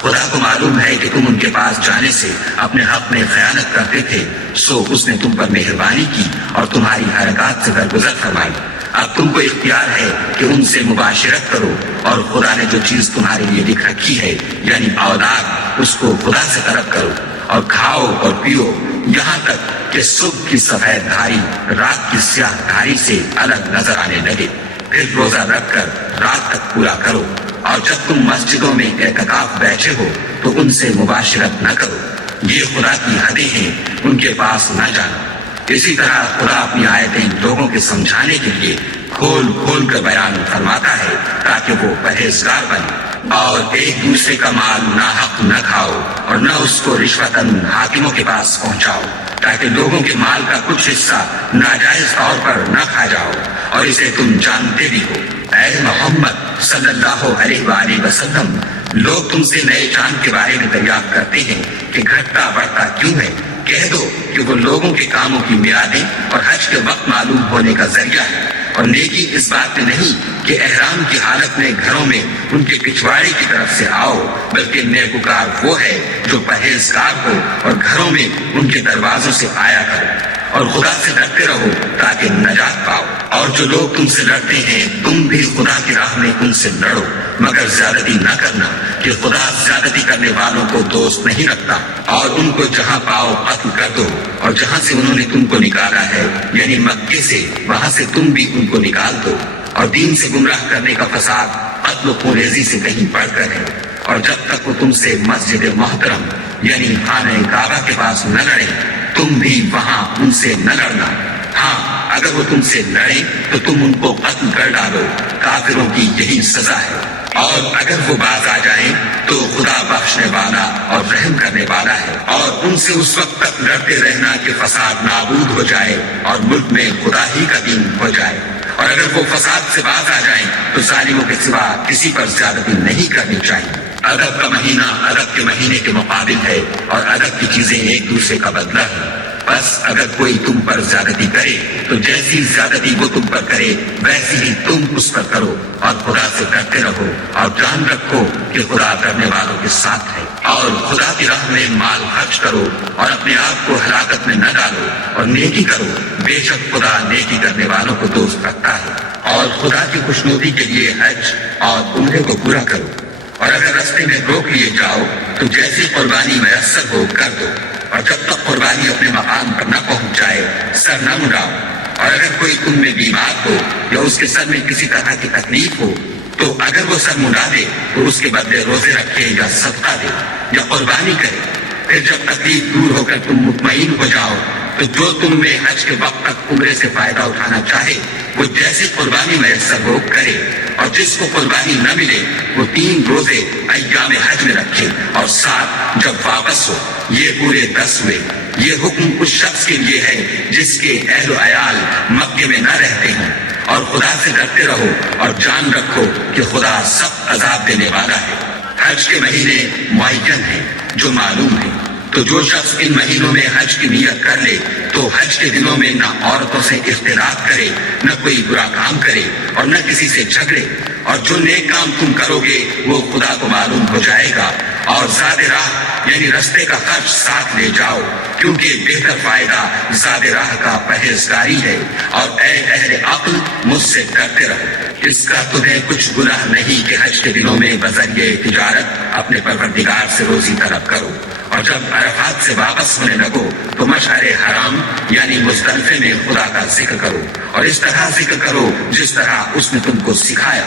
خدا کو معلوم ہے کہ تم ان کے پاس جانے سے اپنے حق میں خیانت کرتے تھے، سو اس نے تم پر مہربانی کی اور تمہاری حرکات سے درگزر فرمائی۔ اب تم کو اختیار ہے کہ ان سے مباشرت کرو، اور خدا نے جو چیز تمہارے لیے لکھ رکھی ہے یعنی اولاد، اس کو خدا سے طلب کرو اور کھاؤ اور پیو، یہاں تک کہ صبح کی سفید دھاری رات کی سیاہ دھاری سے الگ نظر آنے لگے، پھر روزہ رکھ کر رات تک پورا کرو، اور جب تم مسجدوں میں اعتکاف بیٹھے ہو تو ان سے مباشرت نہ کرو، یہ خدا کی حدیں ہیں، ان کے پاس نہ جانا۔ اسی طرح خدا اپنی آیتیں لوگوں کے سمجھانے کے لیے کھول کھول کر بیان فرماتا ہے تاکہ وہ پرہیزگار بنے، اور ایک دوسرے کا مال ناحق نہ کھاؤ اور نہ اس کو رشوتاً حاکموں کے پاس پہنچاؤ، تاکہ لوگوں کے مال کا کچھ حصہ ناجائز طور پر نہ کھا جاؤ، اور اسے تم جانتے بھی ہو۔ اے محمد صلی اللہ علیہ وآلہ وسلم، لوگ تم سے نئے چاند کے بارے میں دریافت کرتے ہیں کہ گھٹتا بڑھتا کیوں ہے، کہہ دو کہ وہ لوگوں کے کاموں کی میعادیں اور حج کے وقت معلوم ہونے کا ذریعہ ہے، اور نیکی اس بات میں نہیں کہ احرام کی حالت میں گھروں میں ان کے پچھواڑے کی طرف سے آؤ، بلکہ نیکوکار وہ ہے جو پرہیزگار ہو اور گھروں میں ان کے دروازوں سے آیا کرو، اور خدا سے ڈرتے رہو تاکہ نجات پاؤ، اور جو لوگ تم سے لڑتے ہیں تم بھی خدا کی راہ میں ان سے لڑو، مگر زیادتی نہ کرنا کہ خدا زیادتی کرنے والوں کو دوست نہیں رکھتا، اور ان کو جہاں پاؤ قتل کر دو، اور جہاں سے انہوں نے تم کو نکالا ہے یعنی مکے سے، وہاں سے تم بھی ان کو نکال دو، اور دین سے گمراہ کرنے کا فساد قتل و خونریزی سے کہیں بڑھ کر ہے، اور جب تک وہ تم سے مسجد محترم یعنی خانہ کعبہ کے پاس نہ لڑے تم بھی وہاں ان سے نہ لڑنا، ہاں اگر وہ تم سے لڑیں تو تم ان کو قتل کر ڈالو، کافروں کی یہی سزا ہے، اور اگر وہ باز آ جائیں تو خدا بخشنے والا اور رحم کرنے والا ہے، اور ان سے اس وقت تک لڑتے رہنا کہ فساد نابود ہو جائے اور ملک میں خدا ہی کا دین ہو جائے، اور اگر وہ فساد سے باز آ جائیں تو ظالموں کے سوا کسی پر زیادتی نہیں کرنی چاہیے۔ ادب کا مہینہ ادب کے مہینے کے مقابل ہے، اور ادب کی چیزیں ایک دوسرے کا بدلہ ہے، بس اگر کوئی تم پر زیادتی کرے تو جیسی زیادتی وہ تم پر کرے ویسی ہی تم اس پر کرو، اور خدا سے ڈرتے رہو اور جان رکھو کہ خدا کرنے والوں کے ساتھ ہے، اور خدا کی راہ میں مال خرچ کرو اور اپنے آپ کو ہلاکت میں نہ ڈالو، اور نیکی کرو، بے شک خدا نیکی کرنے والوں کو دوست رکھتا ہے، اور خدا کی خوشنودی کے لیے حج اور عمرے کو پورا کرو، اور اگر رستے میں روک لیے جاؤ تو جیسی قربانی میسر ہو کر دو، اور جب تک قربانی اپنے مقام پر نہ پہنچ جائے سر نہ مڑاؤ، اور اگر کوئی تم میں بیمار ہو یا اس کے سر میں کسی طرح کی تکلیف ہو تو اگر وہ سر مڑا دے تو اس کے بدلے روزے رکھے یا صدقہ دے یا قربانی کرے، پھر جب تکلیف دور ہو کر تم مطمئن ہو جاؤ تو جو تم میں حج کے وقت تک عمرے سے فائدہ اٹھانا چاہے وہ جیسی قربانی میسر ہو کرے، اور جس کو قربانی نہ ملے وہ 3 روزے ایام حج میں رکھے، اور 7 جب واپس ہو، یہ پورے 10 ہوئے۔ یہ حکم اس شخص کے لیے ہے جس کے اہل و عیال مکے میں نہ رہتے ہیں، اور خدا سے ڈرتے رہو اور جان رکھو کہ خدا سخت عذاب دینے والا ہے۔ حج کے مہینے معین ہیں جو معلوم ہیں، تو جو شخص ان مہینوں میں حج کی نیت کر لے تو حج کے دنوں میں نہ عورتوں سے اختلاط کرے، نہ کوئی برا کام کرے اور نہ کسی سے جھگڑے، اور جو نیک کام تم کرو گے وہ خدا کو معلوم ہو جائے گا، اور زاد راہ یعنی رستے کا خرچ ساتھ لے جاؤ، کیونکہ بہتر فائدہ زاد راہ کا پرہیزگاری ہے، اور اے اہل عقل مجھ سے ڈرتے رہو۔ اس کا تمہیں کچھ گناہ نہیں کہ حج کے دنوں میں بذریعہ تجارت اپنے پروردگار سے روزی طلب کرو، اور جب عرفات سے واپس ہونے لگو تو مشعر حرام یعنی مزدلفے میں خدا کا ذکر کرو، اور اس طرح ذکر کرو جس طرح اس نے تم کو سکھایا،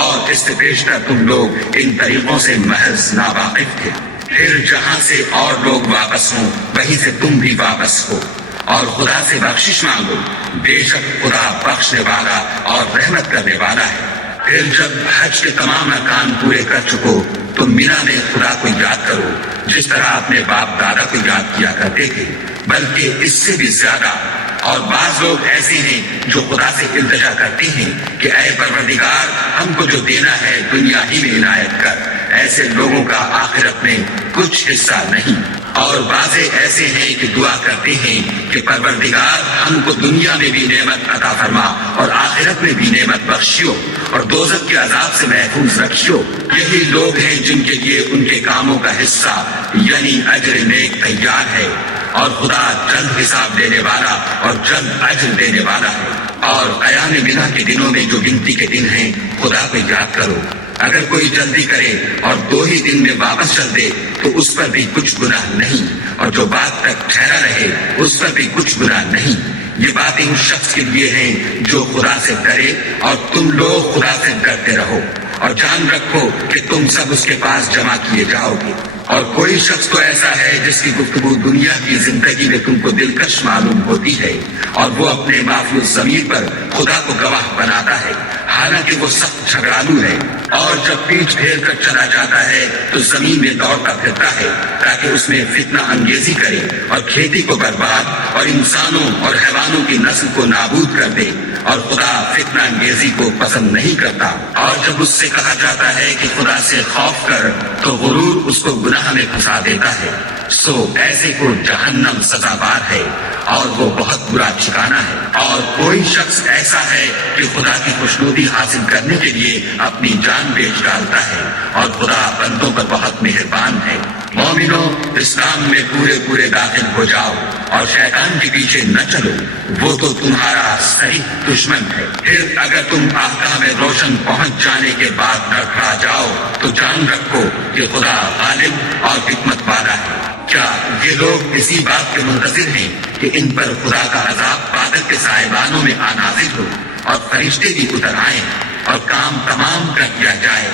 اور اس سے بیشتر تم لوگ ان طریقوں سے محض ناواقف تھے۔ پھر جہاں سے اور لوگ واپس ہوں وہیں سے تم بھی واپس ہو، اور خدا سے بخشش مانگو، بے شک خدا بخشنے والا اور رحمت کرنے والا ہے۔ پھر جب حج کے تمام ارکان پورے کر چکو تو مینا میں خدا کو یاد کرو جس طرح اپنے باپ دادا کو یاد کیا کرتے تھے، بلکہ اس سے بھی زیادہ، اور بعض لوگ ایسے ہیں جو خدا سے التجا کرتے ہیں کہ اے پروردگار ہم کو جو دینا ہے دنیا ہی میں عنایت کر، ایسے لوگوں کا آخرت میں کچھ حصہ نہیں۔ اور بعضے ایسے ہیں کہ دعا کرتے ہیں کہ پروردگار ہم کو دنیا میں بھی نعمت عطا فرما اور آخرت میں بھی نعمت بخشیو اور دوزخ کے عذاب سے محفوظ رکھیو۔ یہی لوگ ہیں جن کے لیے ان کے کاموں کا حصہ یعنی اجر نیک تیار ہے، اور خدا جلد حساب دینے والا اور جلد اجر دینے والا ہے۔ اور قیام منا کے دنوں میں جو گنتی کے دن ہیں خدا کو یاد کرو۔ اگر کوئی جلدی کرے اور 2 ہی دن میں واپس چل دے تو اس پر بھی کچھ گناہ نہیں، اور جو بات تک ٹھہرا رہے اس پر بھی کچھ گناہ نہیں۔ یہ باتیں اس شخص کے لیے ہیں جو خدا سے کرے، اور تم لوگ خدا سے کرتے رہو، اور جان رکھو کہ تم سب اس کے پاس جمع کیے جاؤ گے۔ اور کوئی شخص تو ایسا ہے جس کی گفتگو دنیا کی زندگی میں تم کو دلکش معلوم ہوتی ہے، اور وہ اپنے معافی الضمیر پر خدا کو گواہ بناتا ہے، حالانکہ وہ سخت جھگڑالو ہے، اور جب پیٹھ پھیر کر چلا جاتا ہے تو زمین میں دوڑتا پھرتا ہے تاکہ اس میں فتنہ انگیزی کرے اور کھیتی کو برباد اور انسانوں اور حیوانوں کی نسل کو نابود کر دے، اور خدا فتنہ انگیزی کو پسند نہیں کرتا۔ اور جب اس سے کہا جاتا ہے کہ خدا سے خوف کر تو غرور اس کو گناہ میں پھنسا دیتا ہے۔ سو ایسے کو جہنم سزاوار ہے، اور وہ بہت برا ٹھکانہ ہے۔ اور کوئی شخص ایسا ہے کہ خدا کی خوشنودی حاصل کرنے کے لیے اپنی جان بیچ ڈالتا ہے، اور خدا بندوں پر بہت مہربان ہے۔ مومنو، اسلام میں پورے داخل ہو جاؤ اور شیطان کے پیچھے نہ چلو، وہ تو تمہارا صحیح دشمن ہے۔ پھر اگر تم احکام روشن پہنچ جانے کے بعد لڑکھڑا جاؤ تو جان رکھو کہ خدا غالب اور حکمت والا ہے۔ کیا یہ لوگ اسی بات کے منتظر ہیں کہ ان پر خدا کا عذاب بادل کے سائبانوں میں نازل ہو اور فرشتے بھی اتر آئیں اور کام تمام کر دیا جائے،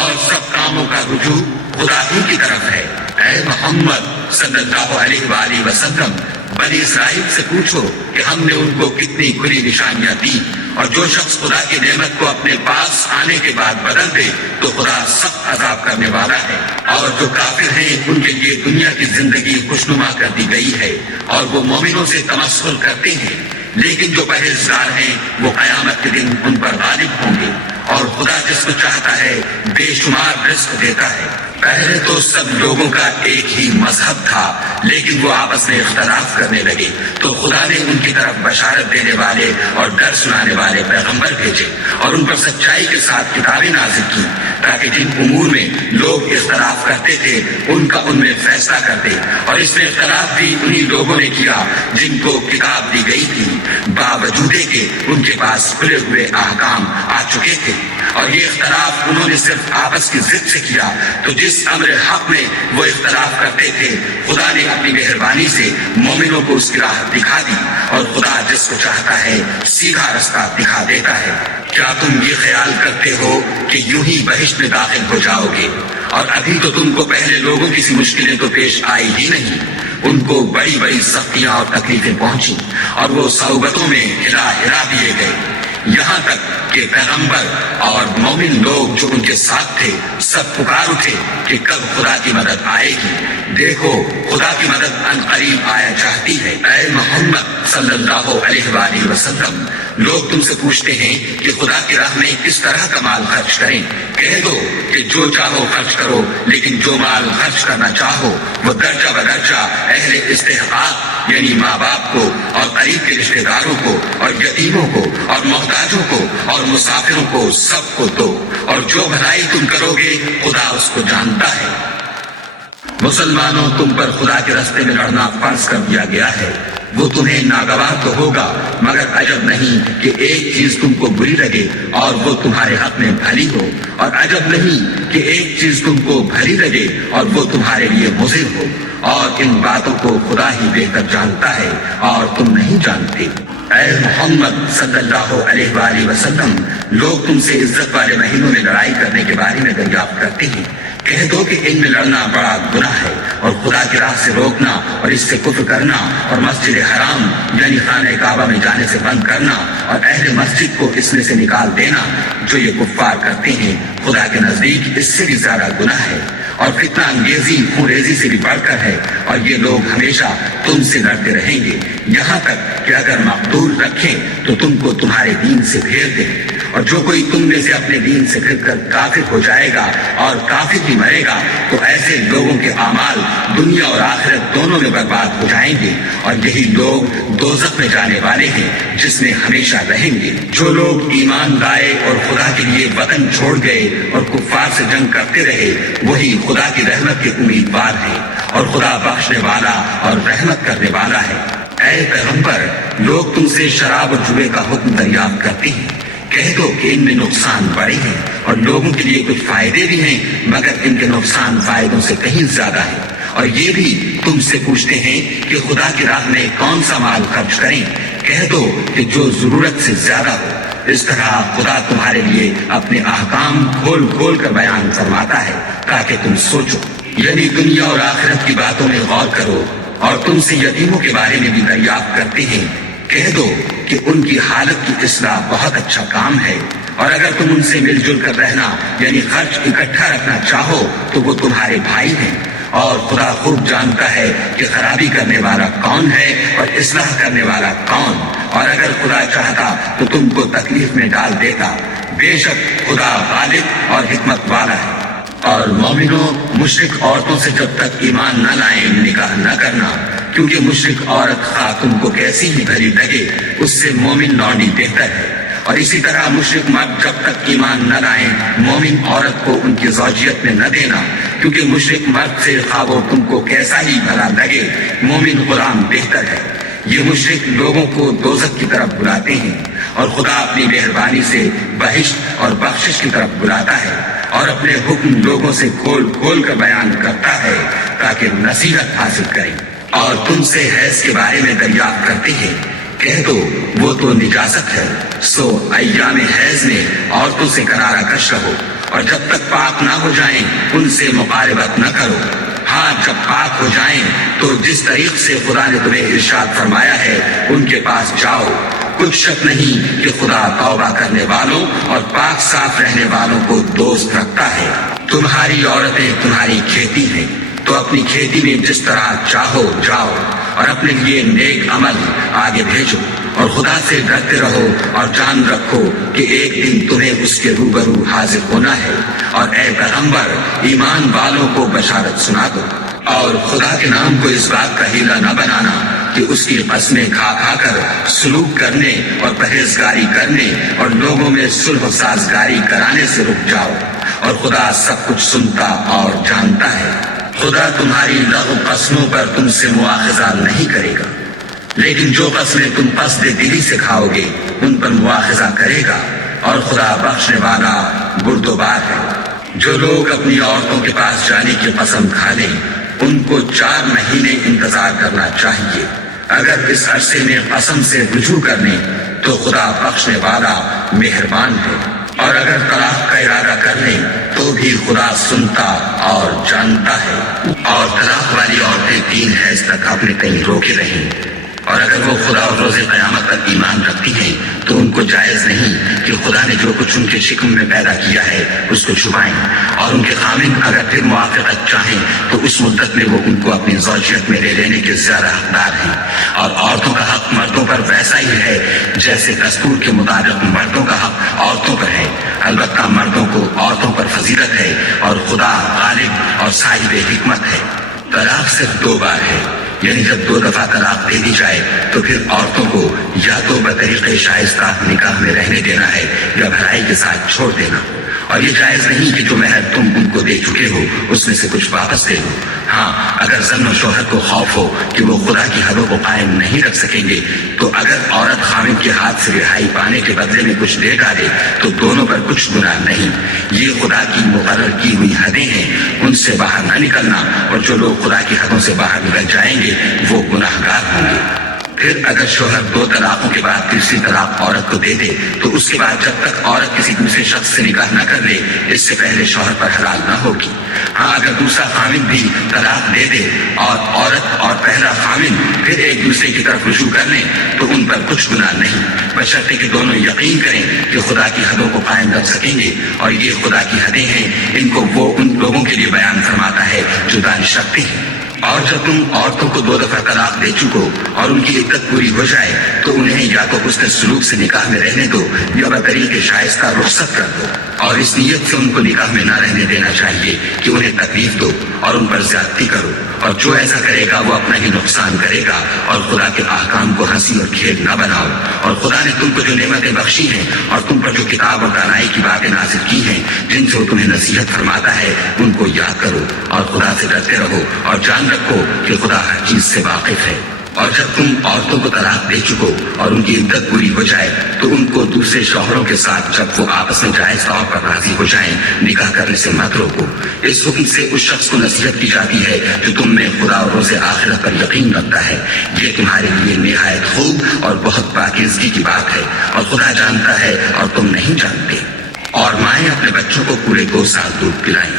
اور سب کاموں کا رجوع خدا ہی کی طرف ہے؟ اے محمد صلی اللہ علیہ وآلہ وسلم، بنی اسرائیل سے پوچھو کہ ہم نے ان کو کتنی کھلی نشانیاں دی، اور جو شخص خدا کی نعمت کو اپنے پاس آنے کے بعد بدل دے تو خدا سخت عذاب کرنے والا ہے۔ اور جو کافر ہیں ان کے لیے دنیا کی زندگی خوشنما کر دی گئی ہے، اور وہ مومنوں سے تمسخر کرتے ہیں، لیکن جو پرہیزگار ہیں وہ قیامت کے دن ان پر غالب ہوں گے، اور خدا جس کو چاہتا ہے بے شمار رزق دیتا ہے۔ پہلے تو سب لوگوں کا ایک ہی مذہب تھا، لیکن وہ آپس میں اختلاف کرنے لگے تو خدا نے ان کی طرف بشارت دینے والے اور ڈر سنانے والے پیغمبر بھیجے، اور ان پر سچائی کے ساتھ کتابیں نازل کی، تاکہ جن امور میں لوگ اختلاف کرتے تھے ان کا ان میں فیصلہ کر دے۔ اور اس میں اختلاف بھی انہی لوگوں نے کیا جن کو کتاب دی گئی تھی، باوجود کہ ان کے پاس کھلے ہوئے احکام آ چکے تھے، اور یہ اختلاف انہوں نے صرف آپس کی ضد سے کیا۔ تو جس امر حق میں وہ اختلاف کرتے تھے خدا نے اپنی مہربانی سے مومنوں کو اس کی راہ دکھا دی، اور خدا جس کو چاہتا ہے سیدھا رستہ دکھا دیتا ہے۔ کیا تم یہ خیال کرتے ہو کہ یوں ہی بہشت میں داخل ہو جاؤ گے؟ اور ابھی تو تم کو پہلے لوگوں کی سی مشکلیں تو پیش آئی ہی نہیں، ان کو بڑی بڑی سختیاں اور تکلیفیں پہنچی، اور وہ صعوبتوں میں ہلا دیے گئے، یہاں تک کہ پیغمبر اور مومن لوگ جو ان کے ساتھ تھے سب پکار اٹھے کہ کب خدا کی مدد آئے گی۔ دیکھو خدا کی مدد ان قریب آیا چاہتی ہے۔ اے محمد صلی اللہ علیہ وآلہ وسلم، لوگ تم سے پوچھتے ہیں کہ خدا کی راہ میں کس طرح کا مال خرچ کریں۔ کہہ دو کہ جو چاہو خرچ کرو، لیکن جو مال خرچ کرنا چاہو وہ درجہ بدرجہ اہل استحقاق یعنی ماں باپ کو اور قریب کے رشتہ داروں کو اور یتیموں کو اور محتاجوں کو اور مسافروں کو سب کو دو، اور جو بھلائی تم کرو گے خدا اس کو جانتا ہے۔ مسلمانوں، تم پر خدا کے راستے میں لڑنا فرض کر دیا گیا ہے۔ وہ تمہیں ناگوار تو ہوگا، مگر عجب نہیں کہ ایک چیز تم کو بری لگے اور وہ تمہارے حق میں بھلی ہو، اور عجب نہیں کہ ایک چیز تم کو بھلی لگے اور وہ تمہارے لیے مضر ہو، اور ان باتوں کو خدا ہی بہتر جانتا ہے اور تم نہیں جانتے۔ اے محمد صلی اللہ علیہ وآلہ وسلم، لوگ تم سے عزت والے مہینوں میں لڑائی کرنے کے بارے میں دریافت کرتے ہیں۔ کہہ دو کہ ان میں لڑنا بڑا گناہ ہے، اور خدا کی راہ سے روکنا اور اس سے کفر کرنا اور مسجد حرام یعنی خانہ کعبہ میں جانے سے بند کرنا اور اہل مسجد کو اس میں سے نکال دینا، جو یہ کفار کرتے ہیں خدا کے نزدیک اس سے بھی زیادہ گناہ ہے، اور فتنہ انگیزی خون ریزی سے بھی بڑھ کر ہے، اور یہ لوگ ہمیشہ تم سے لڑتے رہیں گے، یہاں تک کہ اگر مقتول رکھیں تو تم کو تمہارے دین سے پھیر دیں۔ اور جو کوئی تم میں سے اپنے دین سے پھر کر کافر ہو جائے گا اور کافر بھی مرے گا تو ایسے لوگوں کے اعمال دنیا اور آخرت دونوں میں برباد ہو جائیں گے، اور یہی لوگ دوزخ میں جانے والے ہیں جس میں ہمیشہ رہیں گے۔ جو لوگ ایمان لائے اور خدا کے لیے وطن چھوڑ گئے اور کفار سے جنگ کرتے رہے وہی خدا کی رحمت کے امیدوار ہیں، اور خدا بخشنے والا اور رحمت کرنے والا ہے۔ اے پیغمبر، لوگ تم سے شراب اور جوئے کا حکم دریافت کرتے ہیں، کہہ دو کہ ان میں نقصان بڑے ہیں اور لوگوں کے لیے کچھ فائدے بھی ہیں، مگر ان کے نقصان فائدوں سے کہیں زیادہ ہے۔ اور یہ بھی تم سے پوچھتے ہیں کہ خدا کی راہ میں کون سا مال خرچ کریں، کہہ دو کہ جو ضرورت سے زیادہ ہو۔ اس طرح خدا تمہارے لیے اپنے احکام کھول کھول کر بیان فرماتا ہے تاکہ تم سوچو، یعنی دنیا اور آخرت کی باتوں میں غور کرو۔ اور تم سے یتیموں کے بارے میں بھی دریافت کرتے ہیں، کہہ دو کہ ان کی حالت کی اصلاح بہت اچھا کام ہے، اور اگر تم ان سے مل جل کر رہنا یعنی خرچ اکٹھا رکھنا چاہو تو وہ تمہارے بھائی ہیں، اور خدا خوب جانتا ہے کہ خرابی کرنے والا کون ہے اور اصلاح کرنے والا کون، اور اگر خدا چاہتا تو تم کو تکلیف میں ڈال دیتا، بے شک خدا غالب اور حکمت والا ہے۔ اور مومنوں، مشرک عورتوں سے جب تک ایمان نہ لائیں نکاح نہ کرنا، کیونکہ مشرک عورت خواہ تم کو کیسی ہی بھلی لگے اس سے مومن لونڈی بہتر ہے، اور اسی طرح مشرک مرد جب تک ایمان نہ لائیں مومن عورت کو ان کی زوجیت میں نہ دینا، کیونکہ مشرک مرد سے خواہ وہ تم کو کیسا ہی بھلا لگے مومن غلام بہتر ہے۔ یہ مشرک لوگوں کو دوزخ کی طرف بلاتے ہیں، اور خدا اپنی مہربانی سے بہشت اور بخشش کی طرف بلاتا ہے، اور اپنے حکم لوگوں سے کھول کھول کر بیان کرتا ہے تاکہ نصیحت حاصل کریں۔ اور تم سے حیض کے بارے میں دریافت کرتے ہیں، کہہ دو وہ تو نجاست ہے، سو ایام حیض میں عورتوں سے کنارہ کش رہو، اور جب تک پاک نہ ہو جائیں ان سے مقاربت نہ کرو۔ ہاں جب پاک ہو جائیں تو جس طریق سے خدا نے تمہیں ارشاد فرمایا ہے ان کے پاس جاؤ، کچھ شک نہیں کہ خدا توبہ کرنے والوں اور پاک صاف رہنے والوں کو دوست رکھتا ہے۔ تمہاری عورتیں تمہاری کھیتی ہیں، تو اپنی کھیتی میں جس طرح چاہو جاؤ، اور اپنے لیے نیک عمل آگے بھیجو، اور خدا سے ڈرتے رہو، اور جان رکھو کہ ایک دن تمہیں اس کے روبرو حاضر ہونا ہے۔ اور اے پیغمبر، ایمان والوں کو بشارت سنا دو، اور خدا کے نام کو اس بات کا ہیلا نہ بنانا کہ اس کی قسمیں کھا کھا کر سلوک کرنے اور پرہیزگاری کرنے اور لوگوں میں صلح و سازگاری کرانے سے رک جاؤ، اور خدا سب کچھ سنتا اور جانتا ہے۔ خدا تمہاری لغو قسموں پر تم سے مواخذہ نہیں کرے گا، لیکن جو قسمیں تم قصد دلی سے کھاؤ گے ان پر مواخذہ کرے گا، اور خدا بخشنے والا بردبار ہے۔ جو لوگ اپنی عورتوں کے پاس جانے کی قسم کھا لیں ان کو 4 مہینے انتظار کرنا چاہیے، اگر اس عرصے میں قسم سے رجوع کر لیں تو خدا بخشنے والا مہربان ہے، اور اگر طلاق کا ارادہ کر لیں تو بھی خدا سنتا اور جانتا ہے۔ اور طلاق والی عورتیں 3 حیض تک اپنے کہیں روکے رہیں، اور اگر وہ خدا اور روز قیامت پر ایمان رکھتی ہیں تو ان کو جائز نہیں کہ خدا نے جو کچھ ان کے شکم میں پیدا کیا ہے اس کو چھپائیں، اور ان کے خامند اگر پھر موافقت چاہیں تو اس مدت میں وہ ان کو اپنی زوجیت میں لے لینے کے زیادہ حقدار ہیں۔ اور عورتوں کا حق مردوں پر ویسا ہی ہے جیسے دستور کے مطابق مردوں کا حق عورتوں پر ہے، البتہ مردوں کو عورتوں پر فضیلت ہے، اور خدا غالب اور صاحب حکمت ہے۔ طلاق صرف 2 بار ہے، یعنی جب 2 دفعہ طلاق دے دی جائے تو پھر عورتوں کو یا تو بطریقے شائستہ نکاح میں رہنے دینا ہے یا بھلائی کے ساتھ چھوڑ دینا، اور یہ جائز نہیں کہ جو مہر تم ان کو دے چکے ہو اس میں سے کچھ واپس دے دو۔ ہاں اگر زن و شوہر کو خوف ہو کہ وہ خدا کی حدوں کو قائم نہیں رکھ سکیں گے تو اگر عورت خامد کے ہاتھ سے رہائی پانے کے بدلے میں کچھ دے ڈالے تو دونوں پر کچھ گناہ نہیں، یہ خدا کی مقرر کی ہوئی حدیں ہیں، ان سے باہر نہ نکلنا، اور جو لوگ خدا کی حدوں سے باہر نکل جائیں گے وہ گناہگار ہوں گے۔ پھر اگر شوہر 2 طلاقوں کے بعد تیسری طلاق عورت کو دے دے تو اس کے بعد جب تک عورت کسی دوسرے شخص سے نکاح نہ کر لے اس سے پہلے شوہر پر حلال نہ ہوگی۔ ہاں اگر دوسرا خامند بھی طلاق دے دے اور عورت اور پہلا خامند پھر ایک دوسرے کی طرف رجوع کر لیں تو ان پر کچھ گناہ نہیں، بشرطے کہ دونوں یقین کریں کہ خدا کی حدوں کو قائم رکھ سکیں گے، اور یہ خدا کی حدیں ہیں، ان کو وہ ان لوگوں کے لیے بیان فرماتا ہے جو دانش رکھتے ہیں۔ اور جب تم عورتوں کو 2 دفعہ طلاق دے چکو اور ان کی عدت پوری ہو جائے تو انہیں یا تو حسن سلوک سے نکاح میں رہنے دو یا بطریق شائستہ رخصت کر دو، اور اس نیت سے ان کو نکاح میں نہ رہنے دینا چاہیے کہ انہیں تکلیف دو اور ان پر زیادتی کرو، اور جو ایسا کرے گا وہ اپنا ہی نقصان کرے گا، اور خدا کے احکام کو ہنسی اور کھیل نہ بناؤ۔ اور خدا نے تم کو جو نعمتیں بخشی ہیں اور تم پر جو کتاب اور دانائی کی باتیں نازل کی ہیں جن سے وہ تمہیں نصیحت فرماتا ہے ان کو یاد کرو، اور خدا سے ڈرتے رہو اور جان رکھو کہ خدا ہر چیز سے واقف ہے۔ اور جب تم عورتوں کو طلاق دے چکو اور ان کی عدت پوری ہو جائے تو ان کو دوسرے شوہروں کے ساتھ جب وہ آپس میں جائز طور پر راضی ہو جائیں نکاح کرنے سے مت روکو۔ اس حکم سے اس شخص کو نصیحت کی جاتی ہے جو تم میں خدا اور روز آخرت پر یقین رکھتا ہے، یہ تمہارے لیے نہایت خوب اور بہت پاکیزگی کی بات ہے، اور خدا جانتا ہے اور تم نہیں جانتے۔ اور مائیں اپنے بچوں کو پورے 2 سال دودھ پلائیں۔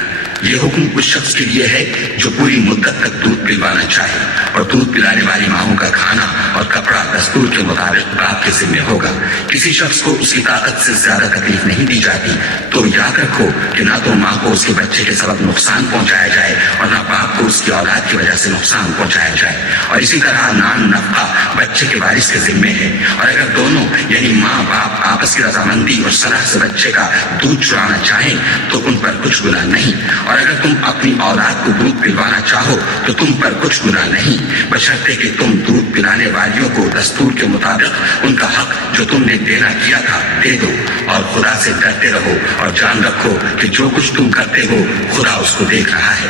یہ حکم اس شخص کے لیے ہے جو پوری مدت تک دودھ پلوانا چاہے، اور دودھ پلانے والی ماؤں کا کھانا اور کپڑا دستور کے مطابق باپ کے ذمہ ہوگا۔ کسی شخص کو اس کی طاقت سے زیادہ تکلیف نہیں دی جاتی، تو یاد رکھو کہ نہ تو ماں کو اس کے بچے کے سبب نقصان پہنچایا جائے اور نہ باپ کو اس کی اولاد کی وجہ سے نقصان پہنچایا جائے، اور اسی طرح نان نفقہ بچے کے وارث کے ذمہ ہے۔ اور اگر دونوں یعنی ماں باپ آپس کی رضامندی اور صلاح سے بچے کا دودھ چرانا چاہیں تو ان پر کچھ گناہ نہیں، اور اگر تم اپنی اولاد کو دودھ پلوانا چاہو تو تم پر کچھ گناہ نہیں، بشرطے کہ تم دودھ پلانے والیوں کو دستور کے مطابق ان کا حق جو تم نے دینا کیا تھا دے دو، اور خدا سے ڈرتے رہو اور جان رکھو کہ جو کچھ تم کرتے ہو خدا اس کو دیکھ رہا ہے۔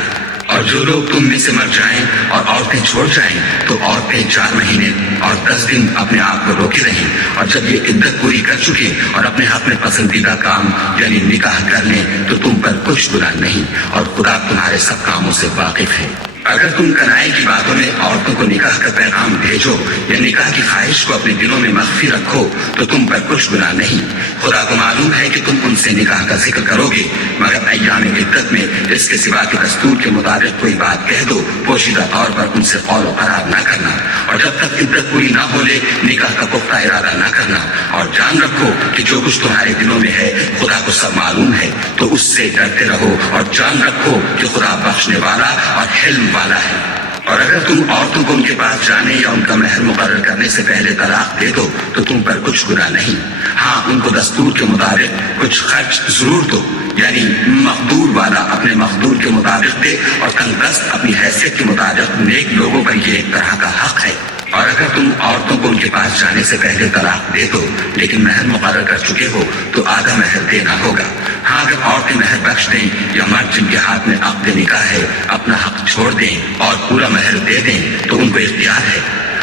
اور جو لوگ تم میں سے مر جائیں اور عورتیں چھوڑ جائیں تو عورتیں 4 مہینے اور 10 دن اپنے آپ کو روکے رہیں، اور جب یہ عدت پوری کر چکے اور اپنے حق میں پسندیدہ کام یعنی نکاح کر لیں تو تم پر کچھ گناہ نہیں، اور خدا تمہارے سب کاموں سے واقف ہے۔ اگر تم کنائی کی باتوں میں عورتوں کو نکاح کا پیغام بھیجو یا نکاح کی خواہش کو اپنے دلوں میں مخفی رکھو تو تم پر کچھ گناہ نہیں۔ خدا کو معلوم ہے کہ تم ان سے نکاح کا ذکر کرو گے، مگر ایام عدت میں اس کے سوا کے دستور کے مطابق کوئی بات کہہ دو، پوشیدہ طور پر ان سے قول و قرار نہ کرنا، اور جب تک عدت پوری نہ ہو لے نکاح کا پختہ ارادہ نہ کرنا، اور جان رکھو کہ جو کچھ تمہارے دلوں میں ہے خدا کو سب معلوم ہے، تو اس سے ڈرتے رہو اور جان رکھو کہ خدا بخشنے والا اور حلم والا ہے۔ اور اگر تم عورتوں کو ان کے پاس جانے یا ان کا مہر مقرر کرنے سے پہلے طلاق دے دو تو تم پر کچھ گناہ نہیں، ہاں ان کو دستور کے مطابق کچھ خرچ ضرور دو، یعنی مقدور والا اپنے مقدور کے مطابق دے اور تنگدست اپنی حیثیت کے مطابق نیک لوگوں پر یہ ایک طرح کا حق ہے۔ اور اگر تم عورتوں کو ان کے پاس جانے سے پہلے طلاق دے دو لیکن مہر مقرر کر چکے ہو تو آدھا مہر دینا ہوگا۔ ہاں اگر عورتیں مہر بخش دیں یا مرد جن کے ہاتھ میں عقد نکاح ہے اپنا حق چھوڑ دیں اور پورا مہر دے دیں تو ان کو اختیار ہے،